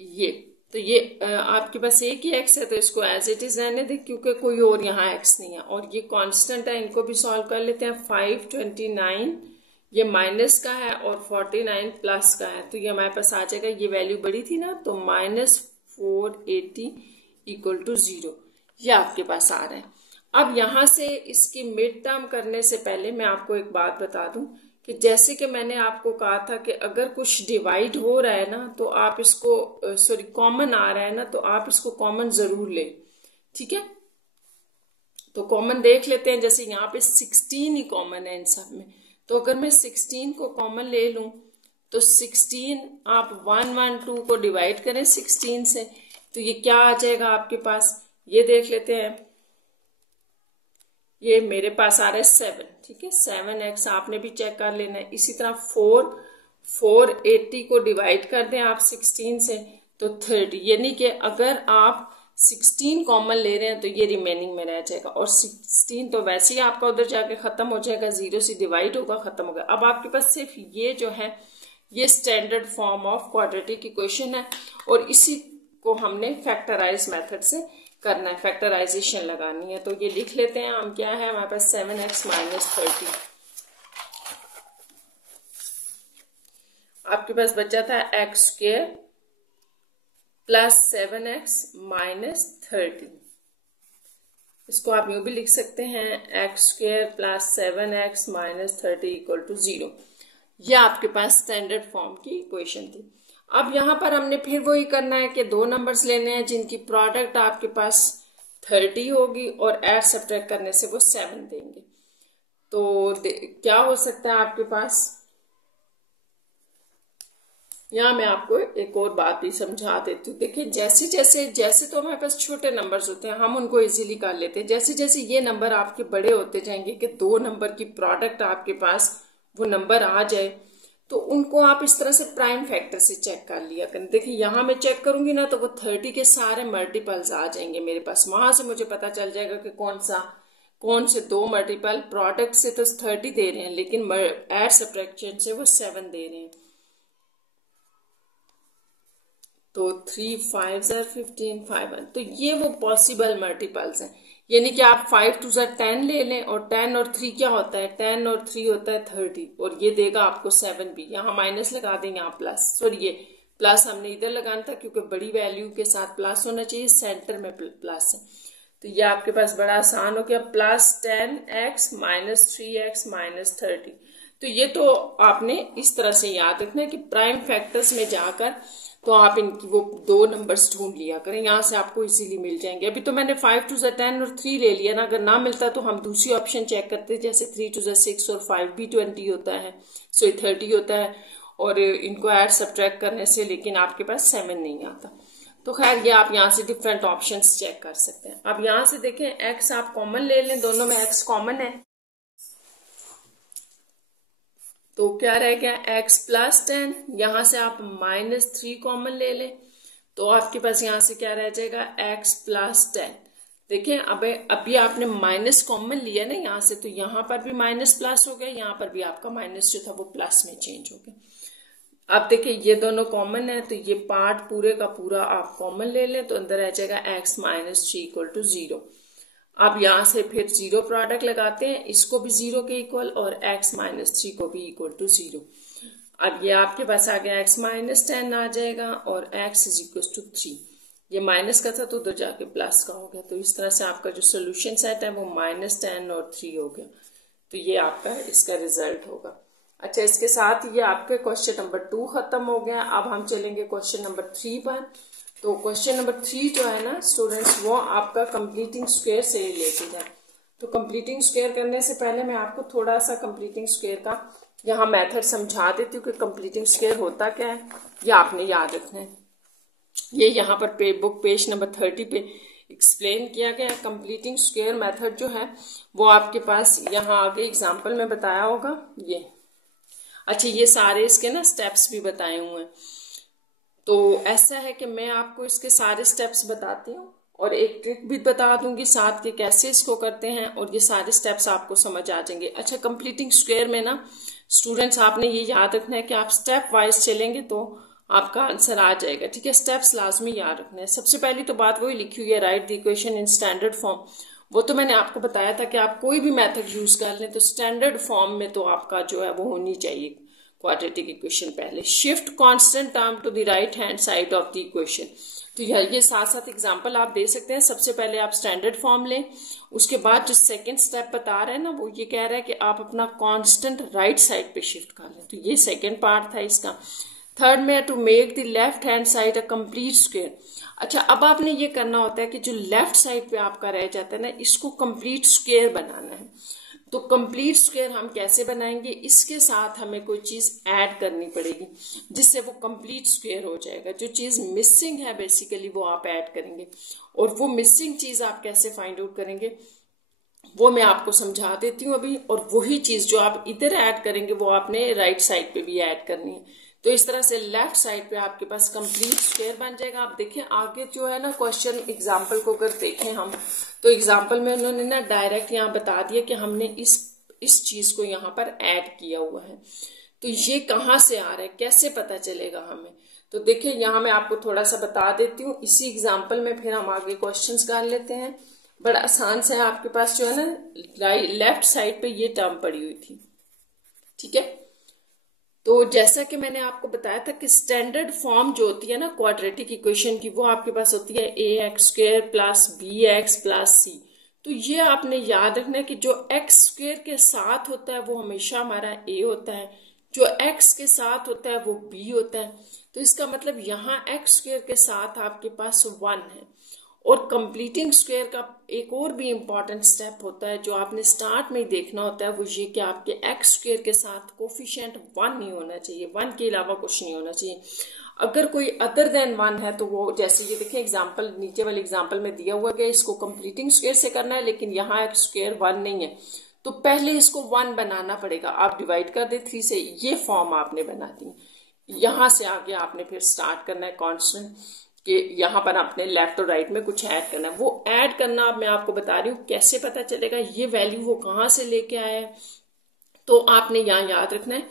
ये तो ये आपके पास एक ही x है, तो इसको एज इट इज रहने दें क्योंकि कोई और यहाँ x नहीं है। और ये कांस्टेंट है, इनको भी सॉल्व कर लेते हैं। 529 ये माइनस का है और 49 प्लस का है, तो ये हमारे पास आ जाएगा, ये वैल्यू बड़ी थी ना, तो -480 इक्वल टू 0, ये आपके पास आ रहा है। अब यहाँ से इसकी मिड टर्म करने से पहले मैं आपको एक बात बता दूं कि जैसे कि मैंने आपको कहा था कि अगर कुछ डिवाइड हो रहा है ना, तो आप इसको सॉरी कॉमन आ रहा है ना, तो आप इसको कॉमन जरूर लें। ठीक है, तो कॉमन देख लेते हैं। जैसे यहाँ पे 16 ही कॉमन है इन सब में, तो अगर मैं 16 को कॉमन ले लूं तो 16 आप 112 को डिवाइड करें 16 से, तो ये क्या आ जाएगा आपके पास, ये देख लेते हैं। ये मेरे पास आ रहा है 7। ठीक है, 7x आपने भी चेक कर लेना है। इसी तरह 480 को डिवाइड कर दें आप 16 से तो 30, यानी कि अगर आप 16 कॉमन ले रहे हैं तो ये रिमेनिंग में रह जाएगा। और 16 तो वैसे ही आपका उधर जाके खत्म हो जाएगा, 0 से डिवाइड होगा, खत्म होगा। अब आपके पास सिर्फ ये जो है ये standard form of quadratic equation है और इसी को हमने फैक्टराइज मेथड से करना है, फैक्टराइजेशन लगानी है। तो ये लिख लेते हैं हम, क्या है हमारे पास 7x माइनस 30। आपके पास बचा था x square plus 7x minus 30। इसको आप यूं भी लिख सकते हैं, x square plus 7x minus 30 equal to 0। यह आपके पास स्टैंडर्ड फॉर्म की इक्वेशन थी। अब यहाँ पर हमने फिर वही करना है कि दो नंबर्स लेने हैं जिनकी प्रोडक्ट आपके पास 30 होगी और ऐड सब्ट्रैक्ट करने से वो 7 देंगे। तो क्या हो सकता है आपके पास, यहाँ मैं आपको एक और बात भी समझा देती हूँ। देखिए जैसे तो हमारे पास छोटे नंबर्स होते हैं, हम उनको इजीली कर लेते हैं। जैसे जैसे ये नंबर आपके बड़े होते जाएंगे कि दो नंबर की प्रोडक्ट आपके पास वो नंबर आ जाए, तो उनको आप इस तरह से प्राइम फैक्टर से चेक कर लिया करें। देखिए यहाँ मैं चेक करूंगी ना, तो वो 30 के सारे मल्टीपल्स आ जाएंगे मेरे पास। वहां से मुझे पता चल जाएगा कि कौन से दो मल्टीपल प्रोडक्ट से तो 30 दे रहे हैं, लेकिन एड सब्ट्रैक्शन से वो 7 दे रहे हैं। तो 3 5 15 5, तो ये वो पॉसिबल मल्टीपल्स हैं। यानी कि आप 5 2 10 ले लें और 10 और 3 क्या होता है, 10 और 3 होता है 30 और ये देगा आपको 7 भी। यहाँ माइनस लगा दें, यहाँ प्लस, सॉरी ये प्लस हमने इधर लगाना था क्योंकि बड़ी वैल्यू के साथ प्लस होना चाहिए, सेंटर में प्लस है। तो ये आपके पास बड़ा आसान हो गया, +10x माइनस 3x माइनस 30। तो ये तो आपने इस तरह से याद रखना है कि प्राइम फैक्टर्स में जाकर तो आप इनकी वो दो नंबर्स ढूंढ लिया करें, यहां से आपको इजीली मिल जाएंगे। अभी तो मैंने 5 to the 10 और 3 ले लिया ना, अगर ना मिलता तो हम दूसरी ऑप्शन चेक करते, जैसे 3 to the 6 और 5 भी 20 होता है, सो 30 होता है, और इनको ऐड सब्ट्रैक्ट करने से लेकिन आपके पास 7 नहीं आता। तो खैर ये आप यहाँ से डिफरेंट ऑप्शंस चेक कर सकते हैं। अब यहाँ से देखें x आप कॉमन ले लें, दोनों में x कॉमन है, तो क्या रह गया x +10, यहां से आप -3 कॉमन ले लें, तो आपके पास यहां से क्या रह जाएगा x +10। देखिए अब अभी आपने माइनस कॉमन लिया ना यहाँ से, तो यहाँ पर भी माइनस प्लस हो गया, यहाँ पर भी आपका माइनस जो था वो प्लस में चेंज हो गया। अब देखिए ये दोनों कॉमन है, तो ये पार्ट पूरे का पूरा आप कॉमन ले लें, तो अंदर रह जाएगा x -3 = 0। अब यहां से फिर 0 प्रोडक्ट लगाते हैं, इसको भी 0 के इक्वल और x -3 को भी इक्वल टू 0। अब ये आपके पास आ गया x -10 आ जाएगा और x = 3। ये माइनस का था तो उधर जाके प्लस का हो गया, तो इस तरह से आपका जो सोल्यूशन सेट है वो -10 और 3 हो गया। तो ये आपका इसका रिजल्ट होगा। अच्छा, इसके साथ ये आपके क्वेश्चन नंबर 2 खत्म हो गया। अब हम चलेंगे क्वेश्चन नंबर 3 पर। तो क्वेश्चन नंबर 3 जो है ना स्टूडेंट्स, वो आपका कंप्लीटिंग स्क्वायर से रिलेटेड है। तो कंप्लीटिंग स्क्वायर करने से पहले मैं आपको थोड़ा सा कंप्लीटिंग स्क्वायर का यहाँ मेथड समझा देती हूँ कि कंप्लीटिंग स्क्वायर होता क्या है, ये आपने याद रखना है। ये यहाँ पर बुक पेज नंबर 30 पे एक्सप्लेन किया गया। कंप्लीटिंग स्क्वायर मेथड जो है वो आपके पास यहाँ आगे एग्जाम्पल में बताया होगा। ये अच्छा, ये सारे इसके ना स्टेप्स भी बताए हुए हैं। तो ऐसा है कि मैं आपको इसके सारे स्टेप्स बताती हूँ और एक ट्रिक भी बता दूंगी साथ के कैसे इसको करते हैं, और ये सारे स्टेप्स आपको समझ आ जाएंगे। अच्छा, कंप्लीटिंग स्क्वायर में ना स्टूडेंट्स आपने ये याद रखना है कि आप स्टेप वाइज चलेंगे तो आपका आंसर आ जाएगा। ठीक है, स्टेप्स लाजमी याद रखना है। सबसे पहली तो बात वही लिखी हुई है, right the equation in standard form. वो तो मैंने आपको बताया था कि आप कोई भी मेथड यूज कर लें तो स्टैंडर्ड फॉर्म में तो आपका जो है वो होनी चाहिए क्वाड्रेटिक इक्वेशन। पहले shift constant term to the right hand side of the equation. तो ये साथ साथ एग्जांपल आप दे सकते हैं। सबसे पहले आप स्टैंडर्ड फॉर्म लें, उसके बाद जो सेकंड स्टेप बता रहे हैं ना वो ये कह रहा है कि आप अपना कांस्टेंट राइट साइड पे शिफ्ट कर लें। तो ये सेकंड पार्ट था इसका। थर्ड में to make the left hand side a complete square. अच्छा, अब आपने ये करना होता है कि जो लेफ्ट साइड पे आपका रह जाता है ना, इसको कंप्लीट स्क्वायर बनाना है। तो कंप्लीट स्क्वायर हम कैसे बनाएंगे, इसके साथ हमें कोई चीज ऐड करनी पड़ेगी जिससे वो कंप्लीट स्क्वायर हो जाएगा। जो चीज मिसिंग है बेसिकली वो आप ऐड करेंगे, और वो मिसिंग चीज आप कैसे फाइंड आउट करेंगे वो मैं आपको समझा देती हूँ अभी। और वही चीज जो आप इधर ऐड करेंगे वो आपने राइट साइड पे भी ऐड करनी है। तो इस तरह से लेफ्ट साइड पे आपके पास कंप्लीट स्क्वायर बन जाएगा। आप देखें आगे जो है ना क्वेश्चन एग्जाम्पल को अगर देखें हम, तो एग्जाम्पल में उन्होंने ना डायरेक्ट यहाँ बता दिया कि हमने इस चीज को यहाँ पर ऐड किया हुआ है। तो ये कहाँ से आ रहा है, कैसे पता चलेगा हमें। तो देखिए यहाँ मैं आपको थोड़ा सा बता देती हूँ इसी एग्जाम्पल में, फिर हम आगे क्वेश्चन कर लेते हैं। बड़ा आसान से आपके पास जो है ना लेफ्ट साइड पे ये टर्म पड़ी हुई थी। ठीक है, तो जैसा कि मैंने आपको बताया था कि स्टैंडर्ड फॉर्म जो होती है ना क्वाड्रेटिक इक्वेशन की, वो आपके पास होती है ax² + bx + c। तो ये आपने याद रखना है कि जो x² के साथ होता है वो हमेशा हमारा a होता है, जो x के साथ होता है वो b होता है। तो इसका मतलब यहाँ x² के साथ आपके पास 1 है। और कंप्लीटिंग स्क्वायर का एक और भी इम्पॉर्टेंट स्टेप होता है जो आपने स्टार्ट में ही देखना होता है, वो ये कि आपके x² के साथ कोफिशिएंट 1 नहीं होना चाहिए, 1 के अलावा कुछ नहीं होना चाहिए। अगर कोई अदर देन 1 है तो वो, जैसे ये देखिए एग्जांपल नीचे वाले एग्जांपल में दिया हुआ गया, इसको कंप्लीटिंग स्क्वायर से करना है, लेकिन यहाँ x² 1 नहीं है तो पहले इसको 1 बनाना पड़ेगा। आप डिवाइड कर दे 3 से, ये फॉर्म आपने बना दी। यहाँ से आगे आपने फिर स्टार्ट करना है कॉन्स्टेंट कि यहाँ पर आपने लेफ्ट और राइट में कुछ ऐड करना है। वो ऐड करना अब मैं आपको बता रही हूँ कैसे पता चलेगा ये वैल्यू वो कहाँ से लेके आया है। तो आपने यहाँ याद रखना है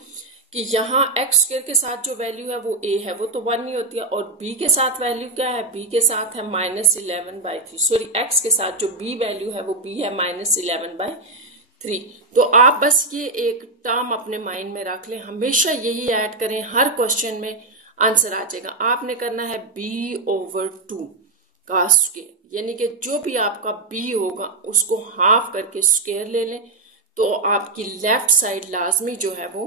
कि यहाँ x² के साथ जो वैल्यू है वो a है, वो तो 1 नहीं होती है, और b के साथ वैल्यू क्या है, b के साथ है -11/3। सॉरी, x के साथ जो b वैल्यू है वो b है -11/3। तो आप बस ये एक टर्म अपने माइंड में रख लें, हमेशा यही ऐड करें हर क्वेश्चन में। आंसर आ जाएगा। आपने करना है b/2 का स्क्वायर, यानी कि जो भी आपका b होगा उसको हाफ करके स्क्वायर ले लें, तो आपकी लेफ्ट साइड लाजमी जो है वो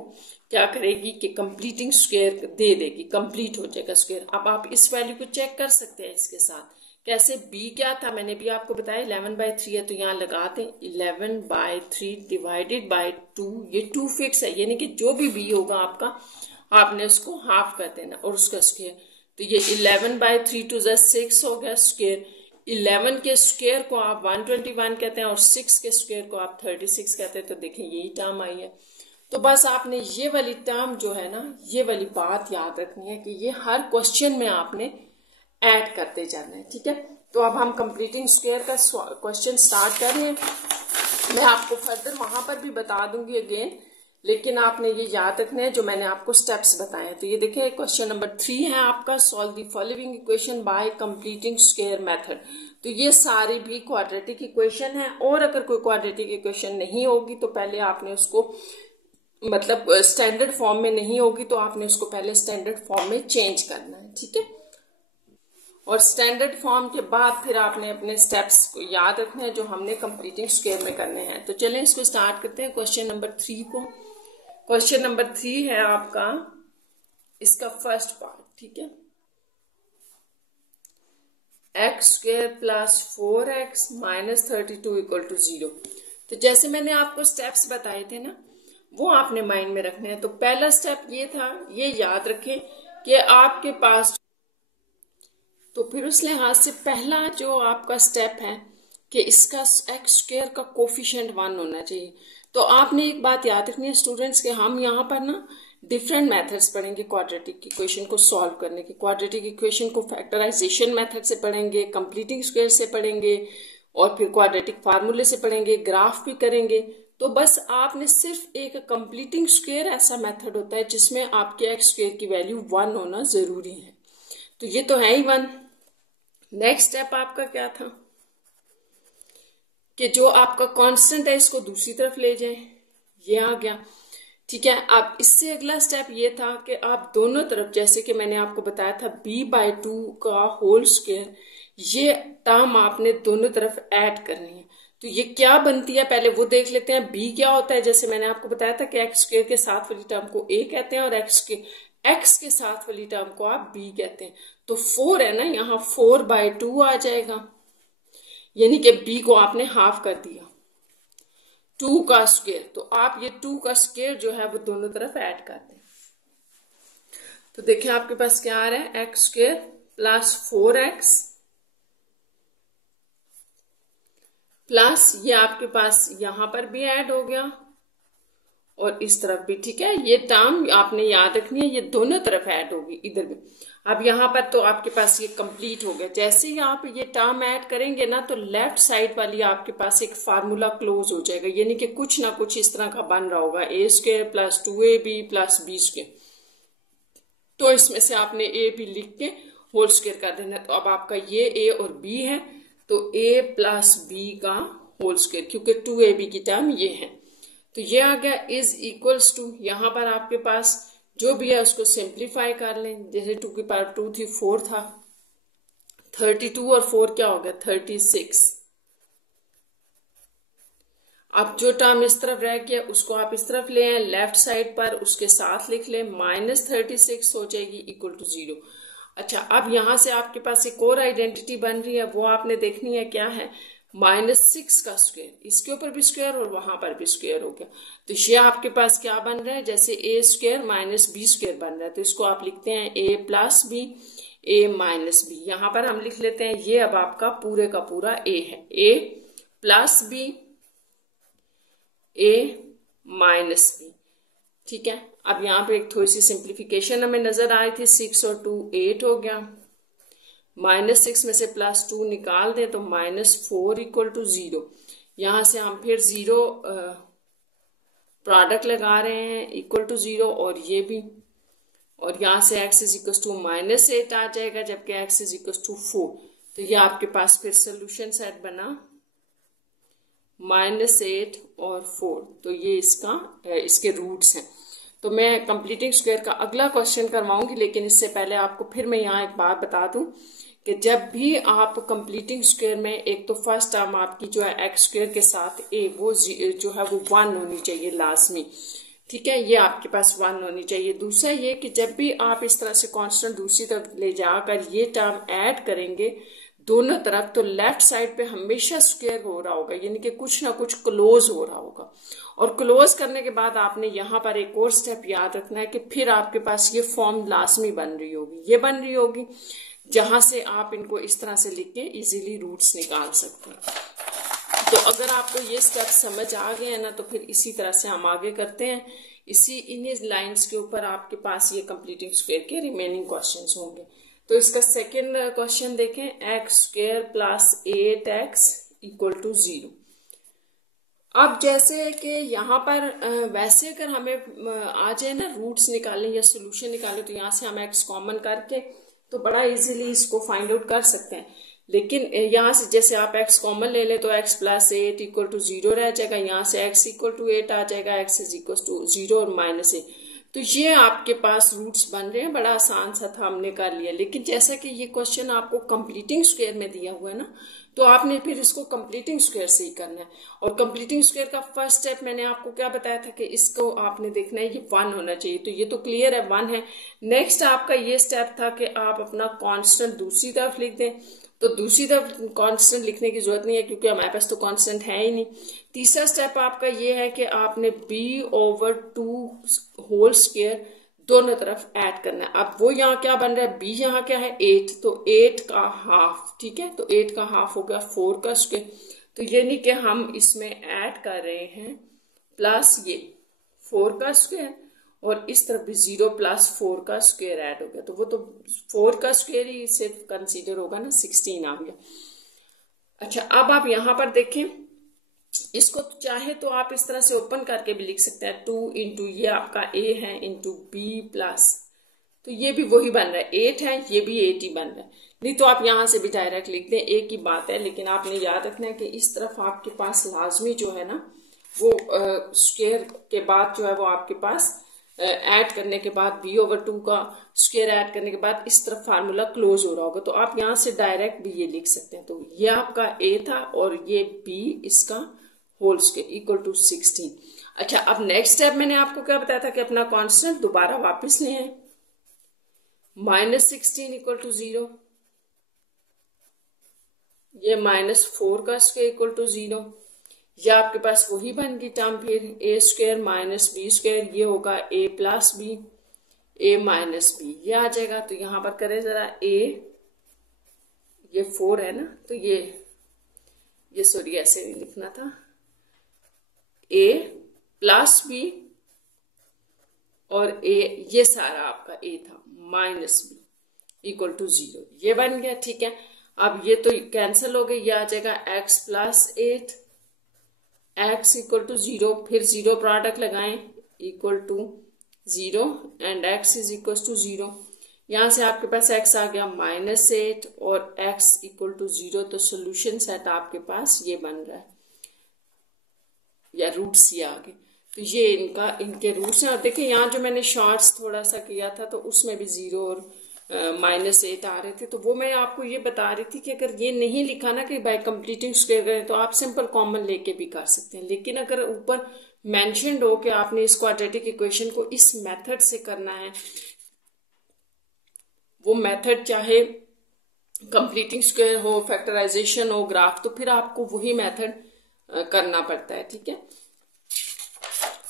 क्या करेगी कि कंप्लीटिंग स्क्वायर दे देगी, कंप्लीट हो जाएगा स्क्वायर। अब आप इस वैल्यू को चेक कर सकते हैं इसके साथ। कैसे? b क्या था मैंने भी आपको बताया 11/3 है, तो यहाँ लगा दें 11/3 डिवाइडेड बाय 2, ये 2 फिक्स है, यानी कि जो भी b होगा आपका आपने उसको हाफ कर देना और उसका स्क्वायर। तो ये 11/3 2 6 हो गया स्क्वायर। 11 के स्क्वायर को आप 121 कहते हैं और 6 के स्क्वायर को आप 36 कहते हैं। तो देखें यही टर्म आई है। तो बस आपने ये वाली टर्म जो है ना, ये वाली बात याद रखनी है कि ये हर क्वेश्चन में आपने ऐड करते जाना है, ठीक है। तो अब हम कंप्लीटिंग स्क्वायर का क्वेश्चन स्टार्ट कर रहे हैं। मैं आपको फर्दर वहां पर भी बता दूंगी अगेन, लेकिन आपने ये याद रखना है जो मैंने आपको स्टेप्स बताए हैं। तो ये देखिए क्वेश्चन नंबर 3 है आपका, solve the following equation by completing square method. तो ये सारी भी क्वाड्रेटिक इक्वेशन है, और अगर कोई क्वाड्रेटिक इक्वेशन नहीं होगी तो पहले आपने उसको मतलब स्टैंडर्ड फॉर्म में नहीं होगी तो आपने उसको पहले स्टैंडर्ड फॉर्म में चेंज करना है, ठीक है। और स्टैंडर्ड फॉर्म के बाद फिर आपने अपने स्टेप्स को याद रखना है जो हमने कंप्लीटिंग स्क्वायर में करने हैं। तो चलें इसको स्टार्ट करते हैं क्वेश्चन नंबर 3 को। क्वेश्चन नंबर 3 है आपका इसका फर्स्ट पार्ट, ठीक है। x² + 4x - 32 = 0। तो जैसे मैंने आपको स्टेप्स बताए थे ना, वो आपने माइंड में रखने हैं। तो पहला स्टेप ये था, ये याद रखें कि आपके पास, तो फिर उस लिहाज से पहला जो आपका स्टेप है कि इसका x² का कोफिशिएंट 1 होना चाहिए। तो आपने एक बात याद रखनी है स्टूडेंट्स के, हम यहाँ पर ना डिफरेंट मेथड्स पढ़ेंगे क्वाड्रेटिक इक्वेशन को सॉल्व करने की। क्वाड्रेटिक इक्वेशन को फैक्टराइजेशन मेथड से पढ़ेंगे, कंप्लीटिंग स्क्वायर से पढ़ेंगे, और फिर क्वाड्रेटिक फार्मूले से पढ़ेंगे, ग्राफ भी करेंगे। तो बस आपने सिर्फ एक कंप्लीटिंग स्क्वायर ऐसा मेथड होता है जिसमें आपके x² की वैल्यू 1 होना जरूरी है। तो ये तो है ही 1। नेक्स्ट स्टेप आपका क्या था कि जो आपका कांस्टेंट है इसको दूसरी तरफ ले जाएं, ये आ गया, ठीक है। अब इससे अगला स्टेप ये था कि आप दोनों तरफ, जैसे कि मैंने आपको बताया था b/2 का होल स्क्वायर, ये टर्म आपने दोनों तरफ ऐड करनी है। तो ये क्या बनती है पहले वो देख लेते हैं। b क्या होता है, जैसे मैंने आपको बताया था कि x² के साथ वाली टर्म को a कहते हैं और x के साथ वाली टर्म को आप b कहते हैं। तो 4 है ना, यहाँ 4/2 आ जाएगा, यानी कि b को आपने हाफ कर दिया। 2 का स्क्वायर, तो आप ये 2 का स्क्वायर जो है वो दोनों तरफ ऐड कर दें। तो देखिए आपके पास क्या आ रहा है, x² + 4x प्लस ये आपके पास यहां पर भी ऐड हो गया और इस तरफ भी, ठीक है। ये टर्म आपने याद रखनी है, ये दोनों तरफ ऐड होगी इधर भी। अब यहाँ पर तो आपके पास ये कंप्लीट हो गया। जैसे ही आप ये टर्म ऐड करेंगे ना, तो लेफ्ट साइड वाली आपके पास एक फार्मूला क्लोज हो जाएगा, यानी कि कुछ ना कुछ इस तरह का बन रहा होगा, a² + 2ab + b²। तो इसमें से आपने a b लिख के होल स्क्वायर कर देना। तो अब आपका ये a और b है, तो a + b का होल स्क्वायर, क्योंकि 2ab की टर्म ये है। तो ये आ गया = यहां पर आपके पास जो भी है उसको सिंप्लीफाई कर लें। जैसे 2 की पावर 2 थी, 4 था, 32 और 4 क्या हो गया, 36। अब जो टर्म इस तरफ रह गया उसको आप इस तरफ ले आए लेफ्ट साइड पर, उसके साथ लिख लें -36 हो जाएगी = 0। अच्छा, अब यहां से आपके पास एक और आइडेंटिटी बन रही है, वो आपने देखनी है, क्या है, -6 का स्क्वायर, इसके ऊपर भी स्क्वायर और वहां पर भी स्क्वायर हो गया। तो ये आपके पास क्या बन रहा है, जैसे a² - b² बन रहा है। तो इसको आप लिखते हैं a + b, a - b। यहां पर हम लिख लेते हैं, ये अब आपका पूरे का पूरा a है, a + b, a - b, ठीक है। अब यहाँ पे एक थोड़ी सी सिंप्लीफिकेशन हमें नजर आ रही थी, 6 और 2 8 हो गया, -6 में से +2 निकाल दें तो -4 = 0। यहां से हम फिर 0 प्रोडक्ट लगा रहे हैं, = 0, और ये भी, और यहां से x = -8 आ जाएगा, जबकि x = 4। तो ये आपके पास फिर सोल्यूशन सेट बना -8 और 4। तो ये इसके रूट्स हैं। तो मैं कंप्लीटिंग स्क्वायर का अगला क्वेश्चन करवाऊंगी, लेकिन इससे पहले आपको फिर मैं यहाँ एक बात बता दूं कि जब भी आप कंप्लीटिंग स्क्वायर में एक तो फर्स्ट टर्म आपकी जो है एक्स स्क्वायर के साथ ए वो जो है वो 1 होनी चाहिए लाजमी, ठीक है, ये आपके पास 1 होनी चाहिए। दूसरा ये कि जब भी आप इस तरह से कांस्टेंट दूसरी तरफ ले जाकर ये टर्म ऐड करेंगे दोनों तरफ, तो लेफ्ट साइड पे हमेशा स्क्वायर हो रहा होगा, यानी कि कुछ ना कुछ क्लोज हो रहा होगा। और क्लोज करने के बाद आपने यहाँ पर एक और स्टेप याद रखना है कि फिर आपके पास ये फॉर्म लाजमी बन रही होगी, ये बन रही होगी, जहां से आप इनको इस तरह से लिख के इजीली रूट्स निकाल सकते हैं। तो अगर आपको ये स्टेप समझ आ गए हैं ना, तो फिर इसी तरह से हम आगे करते हैं। इन्हीं लाइंस के ऊपर आपके पास ये कंप्लीटिंग स्क्वायर के रिमेनिंग क्वेश्चंस होंगे। तो इसका सेकेंड क्वेश्चन देखें, x square plus 8x equal to 0। अब जैसे कि यहाँ पर वैसे अगर हमें आ जाए ना रूट्स निकालने या सोल्यूशन निकालने, तो यहाँ से हम x कॉमन करके तो बड़ा इजीली इसको फाइंड आउट कर सकते हैं। लेकिन यहाँ से जैसे आप x कॉमन ले ले तो x प्लस 8 इक्वल टू 0 रह जाएगा, यहाँ से x इक्वल टू 8 आ जाएगा, x इज इक्वल टू 0 और माइनस 8। तो ये आपके पास रूट्स बन रहे हैं, बड़ा आसान सा था, हमने कर लिया। लेकिन जैसा कि ये क्वेश्चन आपको कंप्लीटिंग स्क्वायर में दिया हुआ है ना, तो आपने फिर इसको कंप्लीटिंग स्क्वायर से ही करना है। और कंप्लीटिंग स्क्वायर का फर्स्ट स्टेप मैंने आपको क्या बताया था कि इसको आपने देखना है ये 1 होना चाहिए, तो ये तो क्लियर है 1 है। नेक्स्ट आपका ये स्टेप था कि आप अपना कांस्टेंट दूसरी तरफ लिख दें, तो दूसरी तरफ कांस्टेंट लिखने की जरूरत नहीं है क्योंकि हमारे पास तो कांस्टेंट है ही नहीं। तीसरा स्टेप आपका ये है कि आपने b/2 होल स्क्वायर दोनों तरफ ऐड करना है। अब वो यहाँ क्या बन रहा है, b यहाँ क्या है 8, तो 8 का हाफ, ठीक है, तो 8 का हाफ हो गया 4 का स्क्वायर। तो ये नहीं कि हम इसमें ऐड कर रहे हैं प्लस ये 4 का स्क्वायर और इस तरफ भी 0 प्लस 4 का स्क्वायर ऐड हो गया, तो वो तो 4 का स्क्वायर ही सिर्फ कंसीडर होगा ना, 16 आ गया। अच्छा, अब आप यहां पर देखें, इसको चाहे तो आप इस तरह से ओपन करके भी लिख सकते हैं, 2 इंटू ये आपका a है इंटू b प्लस, तो ये भी वही बन रहा है 8 है, ये भी 8 ही बन रहा है। नहीं तो आप यहां से भी डायरेक्ट लिख दें, एक ही बात है। लेकिन आपने याद रखना है कि इस तरफ आपके पास लाजमी जो है ना वो स्क्वायर के बाद जो है वो आपके पास ऐड करने के बाद b/2 का स्क्वायर ऐड करने के बाद इस तरफ फार्मूला क्लोज हो रहा होगा, तो आप यहां से डायरेक्ट भी ये लिख सकते हैं। तो ये आपका a था और ये b इसका होल स्क्वायर इक्वल टू 16। अच्छा, अब नेक्स्ट स्टेप मैंने आपको क्या बताया था कि अपना कांस्टेंट दोबारा वापस ले आए, -16 इक्वल टू 0, ये -4 का स्क्वायर इक्वल टू 0, या आपके पास वही बन गई टर्म फिर a square minus B square, ये होगा a plus B, a minus B, ये आ जाएगा। तो यहां पर करें जरा a, ये 4 है ना, तो ये सॉरी ऐसे नहीं लिखना था, a प्लस बी और a, ये सारा आपका a था माइनस बी इक्वल टू 0, ये बन गया, ठीक है। अब ये तो कैंसिल हो गई, ये आ जाएगा x plus 8, x equal to 0, फिर 0 प्रोडक्ट लगाएं equal to 0 and x is equal to 0। यहां से आपके पास x आ गया -8 और x इक्वल टू 0, तो सोल्यूशन सेट आपके पास ये बन रहा है, या रूट्स ये आ गए। तो ये इनके रूट्स हैं। और देखिए यहाँ जो मैंने शॉर्ट्स थोड़ा सा किया था तो उसमें भी 0 और -8 आ रहे थे, तो वो मैं आपको ये बता रही थी कि अगर ये नहीं लिखा ना कि बाय कंप्लीटिंग स्क्वायर करें तो आप सिंपल कॉमन लेके भी कर सकते हैं। लेकिन अगर ऊपर मेंशन्ड हो कि आपने इस क्वाड्रेटिक इक्वेशन को इस मेथड से करना है, वो मेथड चाहे कंप्लीटिंग स्क्वायर हो, फैक्टराइजेशन हो, ग्राफ, तो फिर आपको वही मेथड करना पड़ता है, ठीक है।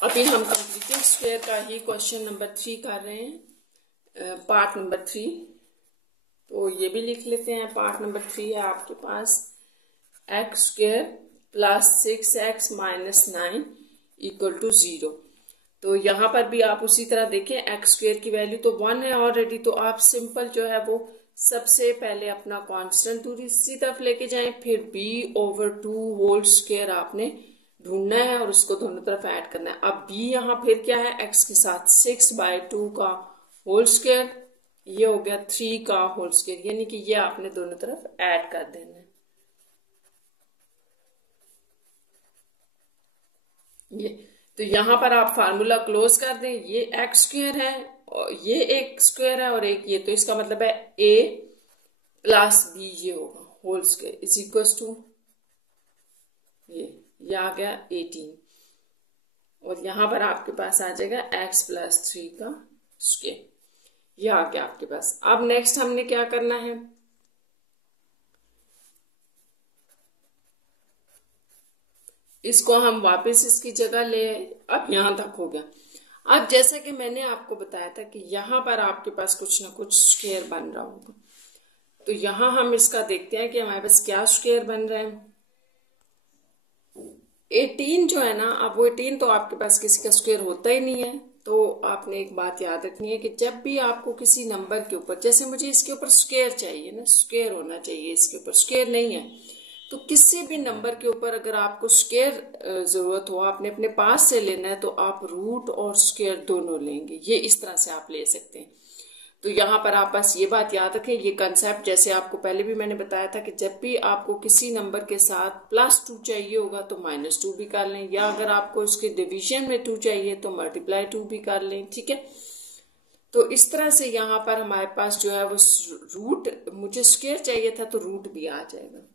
अभी हम कंप्लीटिंग स्क्वायर का ही क्वेश्चन नंबर 3 कर रहे हैं, पार्ट नंबर 3। तो ये भी लिख लेते हैं। पार्ट नंबर 3 है आपके पास X square plus 6x minus 9 equal to 0। तो यहां पर भी आप उसी तरह देखें, एक्स स्क्वायर की वैल्यू तो 1 है ऑलरेडी, तो आप सिंपल जो है वो सबसे पहले अपना कांस्टेंट दूसरी तरफ लेके जाएं, फिर b/2 होल स्क्वायर आपने ढूंढना है और उसको दोनों तरफ ऐड करना है। अब b यहाँ फिर क्या है, x के साथ 6/2 का होल स्क्वायर, ये हो गया 3 का होल स्क्वायर, यानी कि ये आपने दोनों तरफ ऐड कर देना है। ये तो यहाँ पर आप फार्मूला क्लोज कर दें, ये एक्स स्क्वायर है और ये एक स्क्वायर है और एक ये, तो इसका मतलब है a प्लस बी ये होगा whole square is equal to ये आ गया 18 और यहाँ पर आपके पास आ जाएगा x प्लस 3 का स्क्वायर, ये आ गया आपके पास। अब नेक्स्ट हमने क्या करना है, इसको हम वापस इसकी जगह ले आए, अब यहां तक हो गया। अब जैसा कि मैंने आपको बताया था कि यहां पर आपके पास कुछ ना कुछ स्क्वायर बन रहा होगा, तो यहां हम इसका देखते हैं कि हमारे पास क्या स्क्वायर बन रहा है। 18 जो है ना, अब वो 18 तो आपके पास किसी का स्क्वायर होता ही नहीं है। तो आपने एक बात याद रखनी है कि जब भी आपको किसी नंबर के ऊपर, जैसे मुझे इसके ऊपर स्क्वायर चाहिए ना, स्क्वायर होना चाहिए, इसके ऊपर स्क्वायर नहीं है, तो किसी भी नंबर के ऊपर अगर आपको स्क्वायर जरूरत हो, आपने अपने पास से लेना है, तो आप रूट और स्क्वायर दोनों लेंगे। ये इस तरह से आप ले सकते हैं। तो यहाँ पर आप बस ये बात याद रखें, ये कंसेप्ट जैसे आपको पहले भी मैंने बताया था कि जब भी आपको किसी नंबर के साथ +2 चाहिए होगा तो -2 भी कर लें, या अगर आपको इसके डिवीजन में 2 चाहिए तो मल्टीप्लाई 2 भी कर लें, ठीक है। तो इस तरह से यहाँ पर हमारे पास जो है वो रूट, मुझे स्क्वायर चाहिए था तो रूट भी आ जाएगा।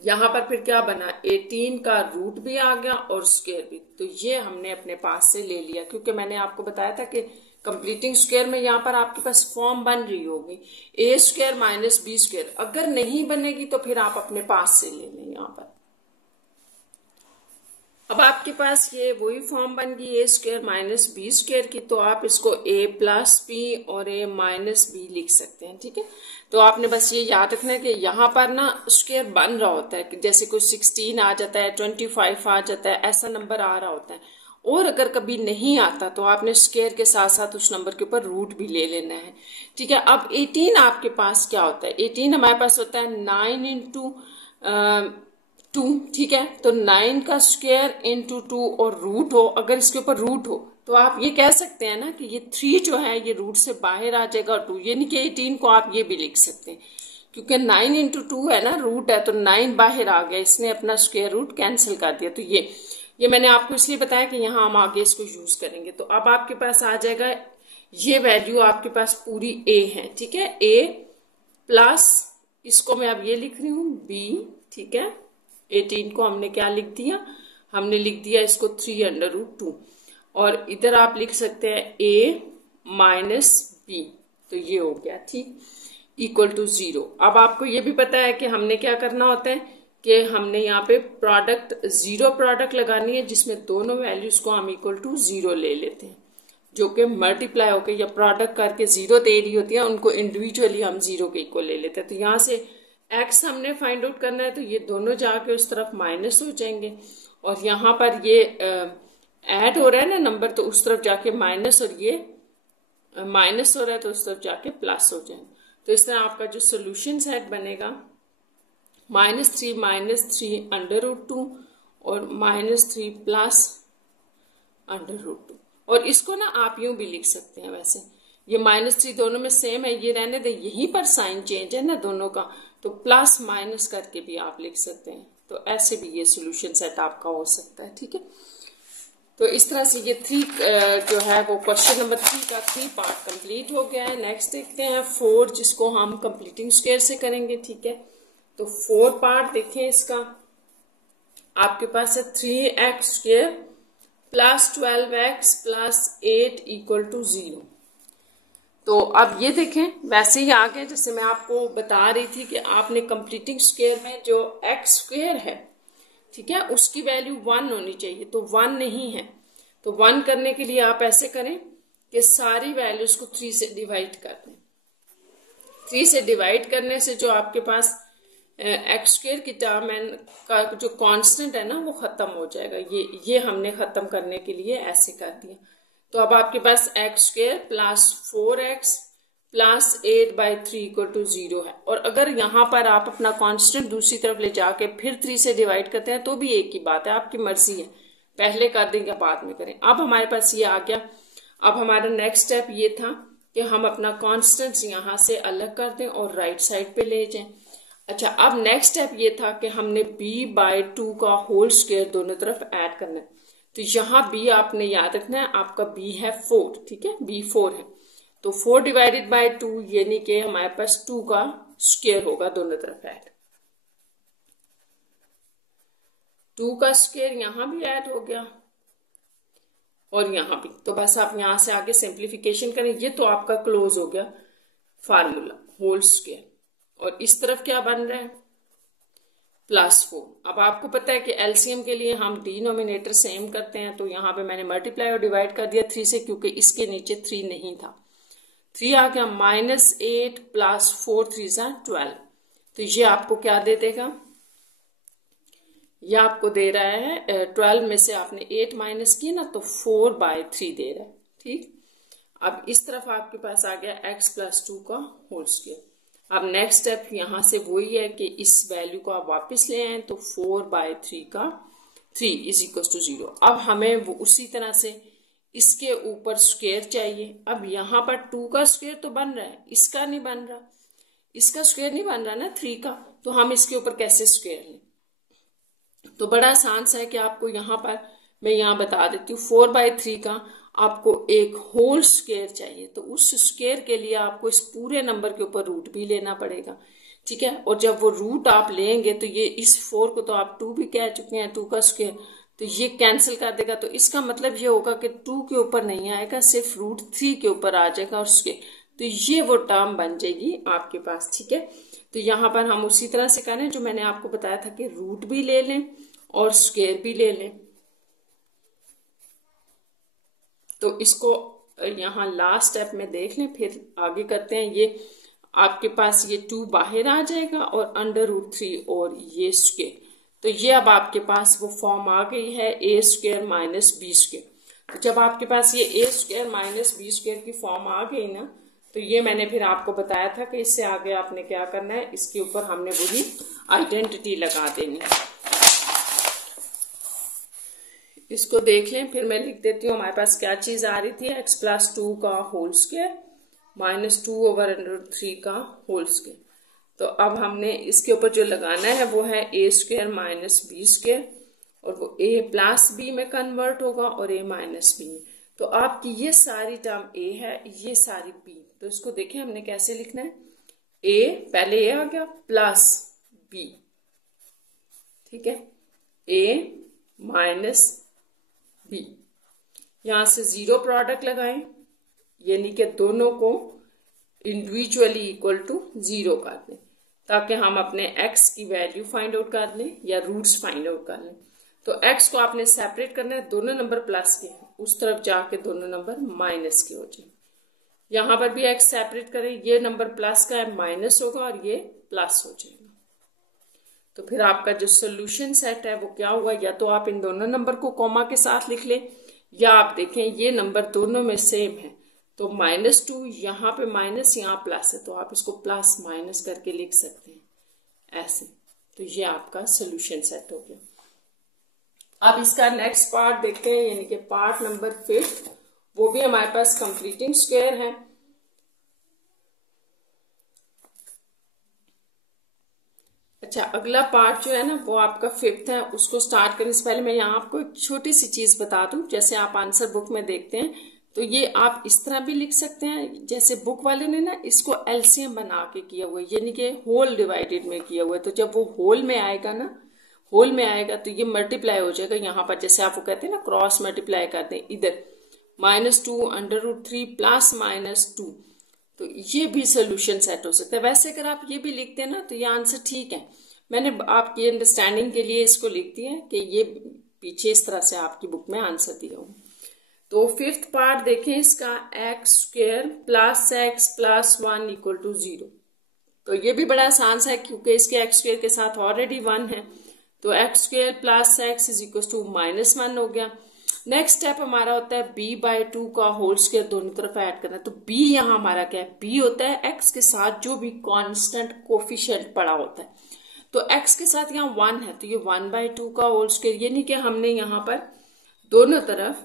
यहाँ पर फिर क्या बना, 18 का रूट भी आ गया और स्क्वायर भी, तो ये हमने अपने पास से ले लिया, क्योंकि मैंने आपको बताया था कि कंप्लीटिंग स्क्वायर में यहाँ पर आपके पास फॉर्म बन रही होगी a square minus B square. अगर नहीं बनेगी तो फिर आप अपने पास से ले लें। यहाँ पर अब आपके पास ये वही फॉर्म बन गई a square minus B square की, तो आप इसको a प्लस बी और a माइनस बी लिख सकते हैं, ठीक है। तो आपने बस ये याद रखना है कि यहाँ पर ना स्क्वायर बन रहा होता है कि जैसे कोई 16 आ जाता है, 25 आ जाता है, ऐसा नंबर आ रहा होता है। और अगर कभी नहीं आता तो आपने स्क्वायर के साथ साथ उस नंबर के ऊपर रूट भी ले लेना है, ठीक है। अब 18 आपके पास क्या होता है, 18 हमारे पास होता है 9 इंटू 2, ठीक है। तो 9 का स्क्वायर इंटू 2 और रूट हो, अगर इसके ऊपर रूट हो तो आप ये कह सकते हैं ना कि ये 3 जो है ये रूट से बाहर आ जाएगा और 2, यानी कि 18 को आप ये भी लिख सकते हैं, क्योंकि 9 इंटू 2 है ना, रूट है, तो 9 बाहर आ गया, इसने अपना स्क्वायर रूट कैंसिल कर दिया। तो ये मैंने आपको इसलिए बताया कि यहाँ हम आगे इसको यूज करेंगे। तो अब आपके पास आ जाएगा, ये वैल्यू आपके पास पूरी a है, ठीक है, a प्लस इसको मैं अब ये लिख रही हूँ b, ठीक है। 18 को हमने क्या लिख दिया, हमने लिख दिया इसको 3√2 और इधर आप लिख सकते हैं a माइनस b, तो ये हो गया, ठीक, इक्वल टू 0। अब आपको ये भी पता है कि हमने क्या करना होता है कि हमने यहाँ पे प्रोडक्ट, जीरो प्रोडक्ट लगानी है जिसमें दोनों वैल्यूज को हम इक्वल टू 0 ले लेते हैं, जो कि मल्टीप्लाई होकर या प्रोडक्ट करके 0 दे रही होती है, उनको इंडिविजुअली हम 0 के इक्वल ले लेते हैं। तो यहाँ से x हमने फाइंड आउट करना है, तो ये दोनों जाके उस तरफ माइनस हो जाएंगे और यहाँ पर ये ऐड हो रहा है ना नंबर, तो उस तरफ जाके माइनस, और ये माइनस हो रहा है तो उस तरफ जाके प्लस हो जाएंगे। तो इस तरह आपका जो सोल्यूशन सेट बनेगा -3 √2 और -3 प्लस √2, और इसको ना आप यूं भी लिख सकते हैं, वैसे ये -3 दोनों में सेम है, ये रहने दे, यहीं पर साइन चेंज है ना दोनों का, तो प्लस माइनस करके भी आप लिख सकते हैं। तो ऐसे भी ये सोल्यूशन सेट आपका हो सकता है, ठीक है। तो इस तरह से ये 3 जो है वो क्वेश्चन नंबर 3 का 3 पार्ट कंप्लीट हो गया है। नेक्स्ट देखते हैं 4, जिसको हम कंप्लीटिंग स्क्वायर से करेंगे, ठीक है। तो 4 पार्ट देखें इसका, आपके पास है 3x² plus 12x plus 8 equal to 0। तो अब ये देखें, वैसे ही आ गए जैसे मैं आपको बता रही थी कि आपने कंप्लीटिंग स्क्वायर में जो x² है, ठीक है, उसकी वैल्यू 1 होनी चाहिए, तो 1 नहीं है। तो 1 करने के लिए आप ऐसे करें कि सारी वैल्यूज को 3 से डिवाइड कर दें। 3 से डिवाइड करने से जो आपके पास x² की टर्म का जो कांस्टेंट है ना वो खत्म हो जाएगा। ये हमने खत्म करने के लिए ऐसे कर दिया। तो अब आपके पास x² plus 4x plus 8/3 equal to 0 है। और अगर यहाँ पर आप अपना कांस्टेंट दूसरी तरफ ले जाके फिर 3 से डिवाइड करते हैं तो भी एक ही बात है, आपकी मर्जी है, पहले कर दें या बाद में करें। अब हमारे पास ये आ गया। अब हमारा नेक्स्ट स्टेप ये था कि हम अपना कांस्टेंट यहाँ से अलग कर दें और राइट साइड पे ले जाएं। अच्छा, अब नेक्स्ट स्टेप ये था कि हमने b/2 का होल स्क्वायर दोनों तरफ ऐड करना है। तो यहाँ b आपने याद रखना है, आपका b है 4, ठीक है, b 4 है। तो 4 डिवाइडेड बाय 2 यानी कि हमारे पास 2 का स्क्वायर होगा दोनों तरफ ऐड। 2 का स्क्वायर यहाँ भी ऐड हो गया और यहाँ भी। तो बस आप यहाँ से आगे सिंप्लीफिकेशन करें, ये तो आपका क्लोज हो गया फार्मूला होल स्क्वायर। और इस तरफ क्या बन रहा है, +4। अब आपको पता है कि एलसीएम के लिए हम डिनोमिनेटर सेम करते हैं, तो यहाँ पे मैंने मल्टीप्लाई और डिवाइड कर दिया 3 से, क्योंकि इसके नीचे 3 नहीं था। 3 आ गया, -8 + 4 3 = 12। तो ये आपको क्या दे देगा, ये आपको दे रहा है 12 में से आपने 8 माइनस किया ना, तो 4/3 दे रहा है, ठीक। अब इस तरफ आपके पास आ गया x + 2 का होल स्क्वायर। अब नेक्स्ट स्टेप यहाँ से वही है कि इस वैल्यू को आप वापस ले आए, तो 4/3 का 3 = 0। अब हमें वो उसी तरह से इसके ऊपर स्क्वायर चाहिए। अब यहाँ पर 2 का स्क्वायर तो बन रहा है, इसका नहीं बन रहा, इसका स्क्वायर नहीं बन रहा ना 3 का, तो हम इसके ऊपर कैसे स्क्वायर लें। तो बड़ा आसान सा है कि आपको यहाँ पर मैं यहाँ बता देती हूँ, 4/3 का आपको एक होल स्क्वायर चाहिए। तो उस स्क्वायर के लिए आपको इस पूरे नंबर के ऊपर रूट भी लेना पड़ेगा, ठीक है। और जब वो रूट आप लेंगे तो ये इस 4 को तो आप 2 भी कह चुके हैं, 2 का स्क्वायर, तो ये कैंसिल कर देगा। तो इसका मतलब ये होगा कि 2 के ऊपर नहीं आएगा, सिर्फ √3 के ऊपर आ जाएगा और स्क्वायर। तो ये वो टर्म बन जाएगी आपके पास, ठीक है। तो यहाँ पर हम उसी तरह से करें जो मैंने आपको बताया था कि रूट भी ले लें और स्क्वायर भी ले लें। तो इसको यहाँ लास्ट स्टेप में देख लें, फिर आगे करते हैं। ये आपके पास ये 2 बाहर आ जाएगा और √3 और ये स्क्वायर। तो ये अब आपके पास वो फॉर्म आ गई है a² - b²। तो जब आपके पास ये a² - b² की फॉर्म आ गई ना, तो ये मैंने फिर आपको बताया था कि इससे आगे आपने क्या करना है, इसके ऊपर हमने वही आइडेंटिटी लगा देनी है। इसको देख लें, फिर मैं लिख देती हूँ हमारे पास क्या चीज आ रही थी, x + 2 का होल स्क्वायर -2/√3 का होल स्क्वायर। तो अब हमने इसके ऊपर जो लगाना है वो है a² - b², और वो a + b में कन्वर्ट होगा और a - b में। तो आपकी ये सारी टर्म a है, ये सारी b। तो इसको देखें हमने कैसे लिखना है, a पहले a आ गया प्लस b, ठीक है, a - b। यहां से 0 प्रोडक्ट लगाएं, यानी कि दोनों को इंडिविजुअली इक्वल टू 0 कर दें, ताकि हम अपने x की वैल्यू फाइंड आउट कर लें या रूट्स फाइंड आउट कर लें। तो x को आपने सेपरेट करना है, दोनों नंबर प्लस के, उस तरफ जाके दोनों नंबर माइनस के हो जाए। यहां पर भी x सेपरेट करें, ये नंबर प्लस का है, माइनस होगा और ये प्लस हो जाएगा। तो फिर आपका जो सोल्यूशन सेट है वो क्या हुआ, या तो आप इन दोनों नंबर को कॉमा के साथ लिख लें, या आप देखें ये नंबर दोनों में सेम है, तो -2 यहाँ पे माइनस, यहाँ प्लस है, तो आप इसको प्लस माइनस करके लिख सकते हैं ऐसे। तो ये आपका सोल्यूशन सेट हो गया। अब इसका नेक्स्ट पार्ट देखते हैं, यानी कि पार्ट नंबर 5, वो भी हमारे पास कंप्लीटिंग स्क्वायर है। अच्छा, अगला पार्ट जो है ना वो आपका 5th है। उसको स्टार्ट करने से पहले मैं यहाँ आपको एक छोटी सी चीज बता दूं। जैसे आप आंसर बुक में देखते हैं तो ये आप इस तरह भी लिख सकते हैं, जैसे बुक वाले ने ना इसको एलसीएम बना के किया हुआ है, यानी कि होल डिवाइडेड में किया हुआ है। तो जब वो होल में आएगा ना, होल में आएगा तो ये मल्टीप्लाई हो जाएगा। यहाँ पर जैसे आपको कहते हैं ना क्रॉस मल्टीप्लाई करते हैं, इधर -2 √3 +-2, तो ये भी सोल्यूशन सेट हो सकता है। वैसे अगर आप ये भी लिखते हैं ना तो ये आंसर ठीक है। मैंने आपकी अंडरस्टैंडिंग के लिए इसको लिख दिया है कि ये पीछे इस तरह से आपकी बुक में आंसर दिया हूँ। तो 5th पार्ट देखें इसका, x² + x + 1 = 0। तो ये भी बड़ा आसान सा है, क्योंकि इसके x² के साथ ऑलरेडी 1 है, तो x² + x = -1 हो गया। नेक्स्ट स्टेप हमारा होता है b/2 का होल स्क्वायर दोनों तरफ ऐड करना। तो b यहाँ हमारा क्या है, b होता है x के साथ जो भी कांस्टेंट कोफिशिएंट पड़ा होता है। तो x के साथ यहाँ 1 है, तो ये 1/2 का होल स्क्वायर, यानी कि हमने यहाँ पर दोनों तरफ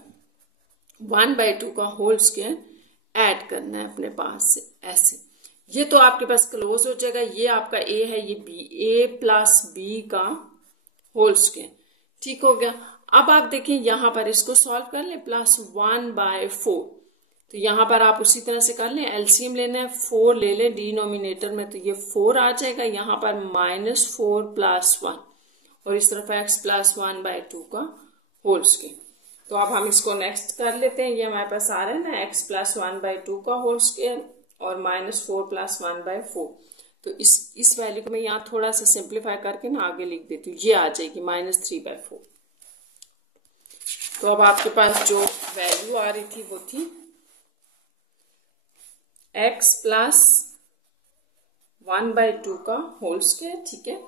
1/2 का होल स्क्वायर ऐड करना है अपने पास से ऐसे। ये तो आपके पास क्लोज हो जाएगा। ये आपका ए है, ये बी, ए प्लस बी का होल स्क्वायर, ठीक हो गया। अब आप देखें यहां पर इसको सॉल्व कर लें, +1/4, तो यहां पर आप उसी तरह से कर लें, एलसीएम लेना है, 4 ले लें डिनोमिनेटर में, तो ये 4 आ जाएगा। यहां पर -4 + 1 और इस तरफ x + 1/2 का होल स्क्वायर। तो अब हम इसको नेक्स्ट कर लेते हैं। ये हमारे पास आ रहा है ना, x + 1/2 का होल स्क्वायर और -4 + 1/4। तो इस वैल्यू को मैं यहाँ थोड़ा सा सिंप्लीफाई करके ना आगे लिख देती हूँ, ये आ जाएगी -3/4। तो अब आपके पास जो वैल्यू आ रही थी वो थी x + 1/2 का होल स्क्वायर, ठीक है,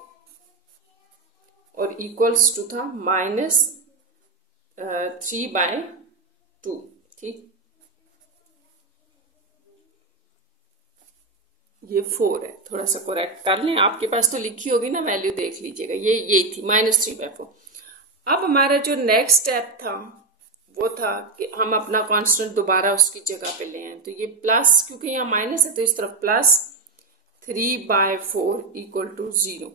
और इक्वल्स टू था -3/2, ठीक। ये 4 है, थोड़ा सा करेक्ट कर लें, आपके पास तो लिखी होगी ना वैल्यू, देख लीजिएगा, ये थी -3/4। अब हमारा जो नेक्स्ट स्टेप था वो था कि हम अपना कांस्टेंट दोबारा उसकी जगह पे ले आए। तो ये प्लस, क्योंकि यहाँ माइनस है तो इस तरफ +3/4 = 0।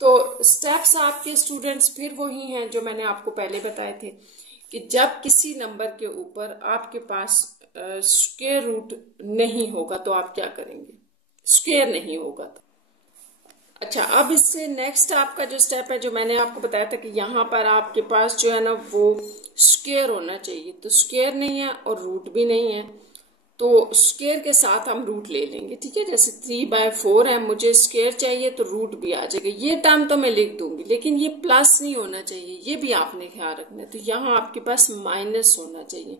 तो स्टेप्स आपके स्टूडेंट्स फिर वही हैं जो मैंने आपको पहले बताए थे कि जब किसी नंबर के ऊपर आपके पास स्क्वायर रूट नहीं होगा तो आप क्या करेंगे, स्क्वायर नहीं होगा तो। अच्छा, अब इससे नेक्स्ट आपका जो स्टेप है जो मैंने आपको बताया था कि यहाँ पर आपके पास जो है ना वो स्क्वायर होना चाहिए, तो स्क्वायर नहीं है और रूट भी नहीं है, तो स्क्वायर के साथ हम रूट ले लेंगे, ठीक है। जैसे 3/4 है, मुझे स्क्वायर चाहिए तो रूट भी आ जाएगा। ये टर्म तो मैं लिख दूंगी, लेकिन ये प्लस नहीं होना चाहिए, ये भी आपने ख्याल रखना है। तो यहाँ आपके पास माइनस होना चाहिए,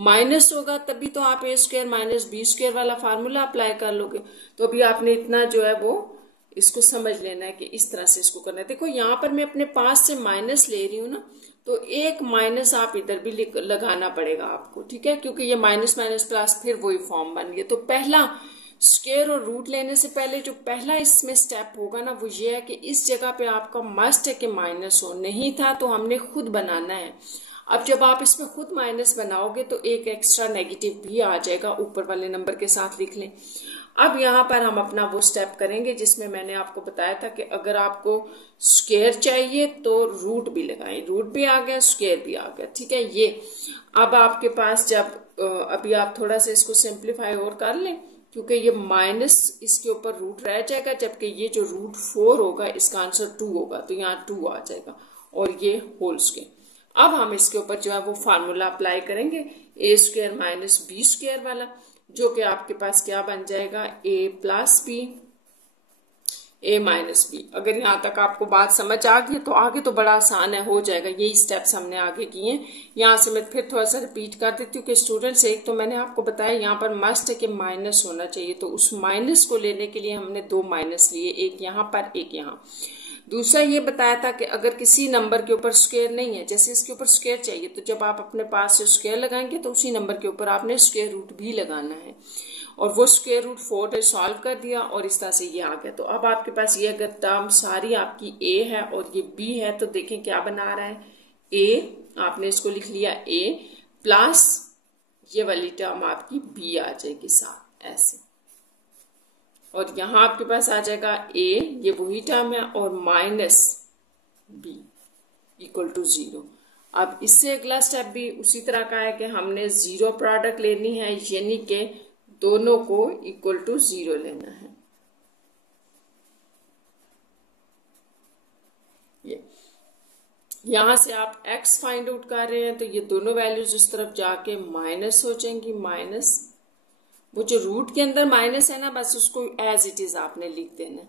माइनस होगा तभी तो आप a² - b² वाला फार्मूला अप्लाई कर लोगे। तो अभी आपने इतना जो है वो इसको समझ लेना है कि इस तरह से इसको करना है। देखो यहाँ पर मैं अपने पास से माइनस ले रही हूँ ना, तो एक माइनस आप इधर भी लगाना पड़ेगा आपको, ठीक है, क्योंकि ये माइनस माइनस प्लस फिर वही फॉर्म बन गया। तो पहला स्क्वायर और रूट लेने से पहले जो पहला इसमें स्टेप होगा ना वो ये है कि इस जगह पे आपका मस्ट है कि माइनस हो, नहीं था तो हमने खुद बनाना है। अब जब आप इसमें खुद माइनस बनाओगे तो एक एक्स्ट्रा नेगेटिव भी आ जाएगा, ऊपर वाले नंबर के साथ लिख लें। अब यहाँ पर हम अपना वो स्टेप करेंगे जिसमें मैंने आपको बताया था कि अगर आपको स्क्वायर चाहिए तो रूट भी लगाएं, रूट भी आ गया, स्क्वायर भी आ गया, ठीक है। ये अब आपके पास जब अभी आप थोड़ा सा इसको सिंप्लीफाई और कर लें, क्योंकि ये माइनस इसके ऊपर रूट रह जाएगा, जबकि ये जो √4 होगा इसका आंसर 2 होगा, तो यहाँ 2 आ जाएगा और ये होल स्क्वायर। अब हम इसके ऊपर जो है वो फार्मूला अप्लाई करेंगे, a² - b² वाला, जो कि आपके पास क्या बन जाएगा, a + b, a - b। अगर यहाँ तक आपको बात समझ आ गई तो आगे तो बड़ा आसान है, हो जाएगा। यही स्टेप्स हमने आगे किए हैं। यहाँ से मैं फिर थोड़ा सा रिपीट कर देती हूँ कि स्टूडेंट्स, एक तो मैंने आपको बताया यहाँ पर मस्ट है कि माइनस होना चाहिए, तो उस माइनस को लेने के लिए हमने 2 माइनस लिए, एक यहाँ पर एक यहाँ। दूसरा ये बताया था कि अगर किसी नंबर के ऊपर स्क्वायर नहीं है, जैसे इसके ऊपर स्क्वायर चाहिए, तो जब आप अपने पास से स्क्वायर लगाएंगे तो उसी नंबर के ऊपर आपने स्क्वायर रूट भी लगाना है, और वो स्क्वायर रूट 4 ने सॉल्व कर दिया और इस तरह से ये आ गया। तो अब आपके पास ये अगर टर्म सारी आपकी a है और ये b है, तो देखें क्या बना रहा है, a, आपने इसको लिख लिया a प्लस ये वाली टर्म आपकी b आ जाएगी साथ, ऐसे, और यहां आपके पास आ जाएगा a, ये वही टर्म है, और -b = 0। अब इससे अगला स्टेप भी उसी तरह का है कि हमने जीरो प्रोडक्ट लेनी है, यानी कि दोनों को = 0 लेना है। ये यहां से आप x फाइंड आउट कर रहे हैं, तो ये दोनों वैल्यूज उस तरफ जाके माइनस हो जाएंगी, माइनस, वो जो रूट के अंदर माइनस है ना, बस उसको एज इट इज आपने लिख देना,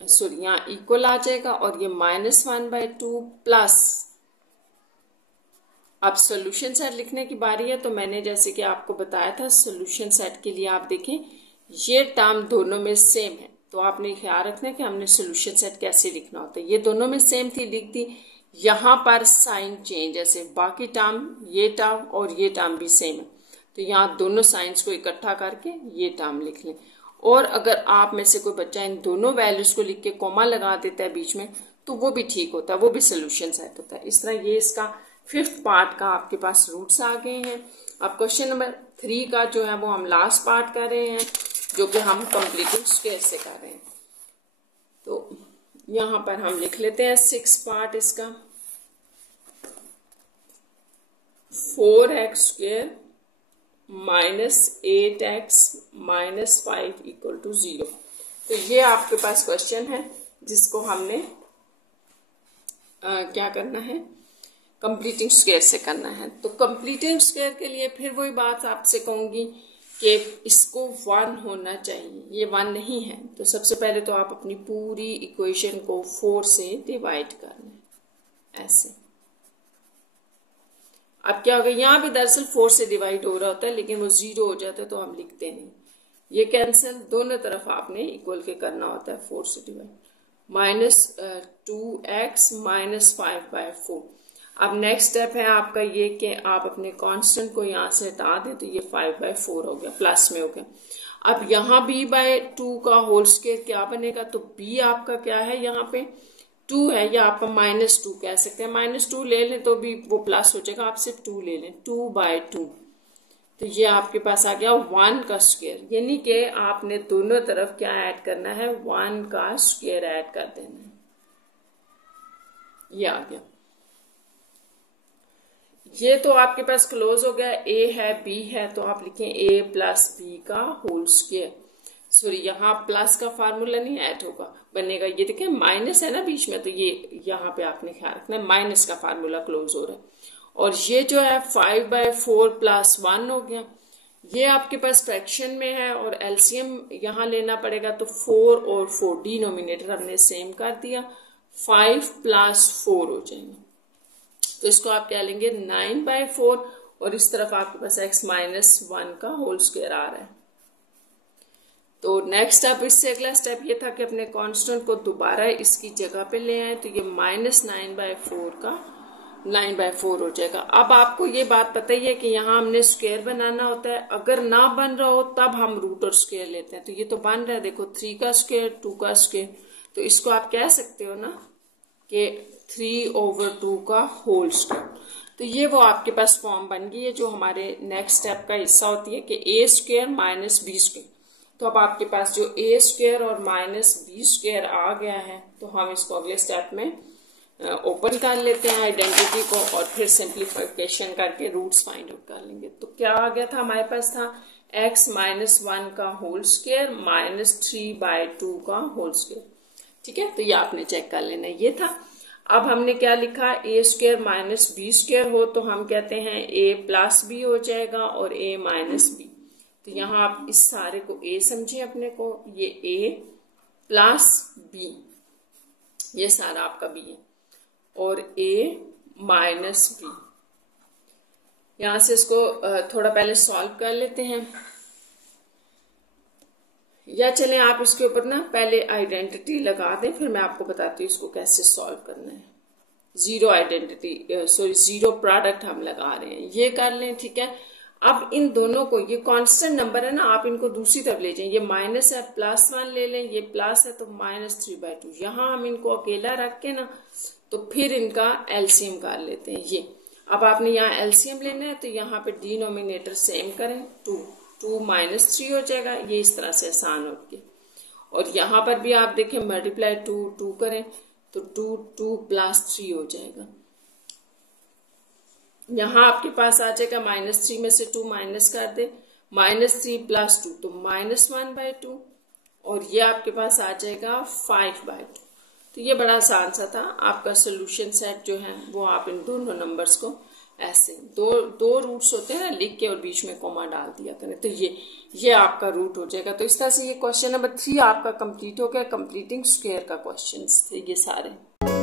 सॉरी यहाँ इक्वल आ जाएगा, और ये -1/2 प्लस, अब सोल्यूशन सेट लिखने की बारी है। तो मैंने जैसे कि आपको बताया था, सोल्यूशन सेट के लिए आप देखें ये टर्म दोनों में सेम है, तो आपने ख्याल रखना है कि हमने सोल्यूशन सेट कैसे लिखना होता है। ये दोनों में सेम थी, लिख दी, यहाँ पर साइन चेंज, जैसे बाकी टर्म, ये टर्म और ये टर्म भी सेम है, तो यहाँ दोनों साइंस को इकट्ठा करके ये टर्म लिख लें। और अगर आप में से कोई बच्चा इन दोनों वैल्यूज को लिख के कॉमा लगा देता है बीच में, तो वो भी ठीक होता है, वो भी सोल्यूशन सेट होता है। इस तरह ये इसका 5th पार्ट का आपके पास रूट्स आ गए हैं। अब क्वेश्चन नंबर 3 का जो है वो हम लास्ट पार्ट कर रहे हैं। जो कि हम कंप्लीटिंग स्क्वायर से कर रहे हैं। तो यहाँ पर हम लिख लेते हैं 6 पार्ट इसका। 4x square minus 8x minus 5 equal to 0। तो ये आपके पास क्वेश्चन है जिसको हमने क्या करना है, कंप्लीटिंग स्क्वायर से करना है। तो कंप्लीटिंग स्क्वायर के लिए फिर वही बात आपसे कहूंगी कि इसको 1 होना चाहिए, ये 1 नहीं है। तो सबसे पहले तो आप अपनी पूरी इक्वेशन को 4 से डिवाइड कर लें ऐसे। अब क्या होगा, यहाँ भी दरअसल 4 से डिवाइड हो रहा होता है लेकिन वो 0 हो जाता है तो हम लिखते नहीं, ये कैंसिल, दोनों तरफ आपने इक्वल के करना होता है 4 से डिवाइड। Minus 2x minus 5/4। अब नेक्स्ट स्टेप है आपका ये कि आप अपने कांस्टेंट को यहाँ से हटा दें, तो ये 5/4 हो गया, प्लस में हो गया। अब यहाँ b/2 का होल स्क्वायर क्या बनेगा, तो b आपका क्या है, यहाँ पे 2 है, या आप -2 कह सकते हैं। -2 ले लें तो भी वो प्लस हो जाएगा, आप सिर्फ 2 ले लें, 2/2। तो ये आपके पास आ गया 1 का स्क्वायर, यानी कि आपने दोनों तरफ क्या ऐड करना है, 1 का स्क्वायर ऐड कर देना है। ये आ गया। ये तो आपके पास क्लोज हो गया, a है b है, तो आप लिखें a प्लस b का होल स्क्वायर। सॉरी, यहाँ प्लस का फार्मूला नहीं ऐड होगा, बनेगा, ये देखें माइनस है ना बीच में, तो ये यहाँ पे आपने ख्याल रखना है, माइनस का फार्मूला क्लोज हो रहा है। और ये जो है 5/4 प्लस 1 हो गया। ये आपके पास फ्रैक्शन में है और एलसीएम यहाँ लेना पड़ेगा, तो 4 और 4 डिनोमिनेटर हमने सेम कर दिया, 5 प्लस 4 हो जाएंगे। तो इसको आप क्या लेंगे, 9/4, और इस तरफ आपके पास x माइनस 1 का होल स्क्वायर आ रहा है। तो नेक्स्ट स्टेप, इससे अगला स्टेप ये था कि अपने कांस्टेंट को दोबारा इसकी जगह पे ले आए, तो ये -9/4 का 9/4 हो जाएगा। अब आपको ये बात पता ही है कि यहाँ हमने स्क्वायर बनाना होता है, अगर ना बन रहा हो तब हम रूट और स्क्वायर लेते हैं। तो ये तो बन रहा है, देखो 3 का स्क्वायर 2 का स्क्वायर, तो इसको आप कह सकते हो ना कि 3/2 का होल स्क्वायर। तो ये वो आपके पास फॉर्म बन गई है जो हमारे नेक्स्ट स्टेप का हिस्सा होती है कि a square minus b square. तो अब आपके पास जो a स्क्वायर और माइनस b स्क्वायर आ गया है, तो हम इसको अगले स्टेप में ओपन कर लेते हैं आइडेंटिटी को, और फिर सिंप्लीफिकेशन करके रूट्स फाइंड आउट कर लेंगे। तो क्या आ गया था, हमारे पास था x माइनस 1 का होल स्क्वायर माइनस 3/2 का होल स्क्वायर। ठीक है, तो ये आपने चेक कर लेना, ये था। अब हमने क्या लिखा, a square minus b square हो तो हम कहते हैं a प्लस b हो जाएगा और a माइनस b। तो यहाँ आप इस सारे को a समझिए अपने को, ये a प्लस b, ये सारा आपका b है, और a माइनस b। यहां से इसको थोड़ा पहले सॉल्व कर लेते हैं, या चलें आप इसके ऊपर ना पहले आइडेंटिटी लगा दें, फिर मैं आपको बताती हूँ इसको कैसे सॉल्व करना है। Zero identity, sorry zero product हम लगा रहे हैं, ये कर लें। ठीक है, अब इन दोनों को, ये कांस्टेंट नंबर है ना, आप इनको दूसरी तरफ ले जाएं, ये माइनस है +1 ले लें, ये प्लस है तो -3/2। यहाँ हम इनको अकेला रख के ना तो फिर इनका एलसीएम कर लेते हैं। ये अब आपने यहाँ एलसीएम लेना है, तो यहाँ पे डिनोमिनेटर सेम करें, 2 माइनस 3 हो जाएगा, ये इस तरह से आसान हो गया। और यहाँ पर भी आप देखें मल्टीप्लाई 2 करें तो 2 प्लस 3 हो जाएगा। यहाँ आपके पास आ जाएगा -3 में से 2 माइनस कर दे, -3 + 2 तो -1/2, और ये आपके पास आ जाएगा 5/2। तो ये बड़ा आसान सा था। आपका सोल्यूशन सेट जो है वो आप इन दोनों नंबर्स को ऐसे दो रूट्स होते हैं ना, लिख के और बीच में कॉमा डाल दिया करें, तो ये आपका रूट हो जाएगा। तो इस तरह से ये क्वेश्चन नंबर 3 आपका कंप्लीट हो गया। कंप्लीटिंग स्क्वायर का क्वेश्चन थे ये सारे।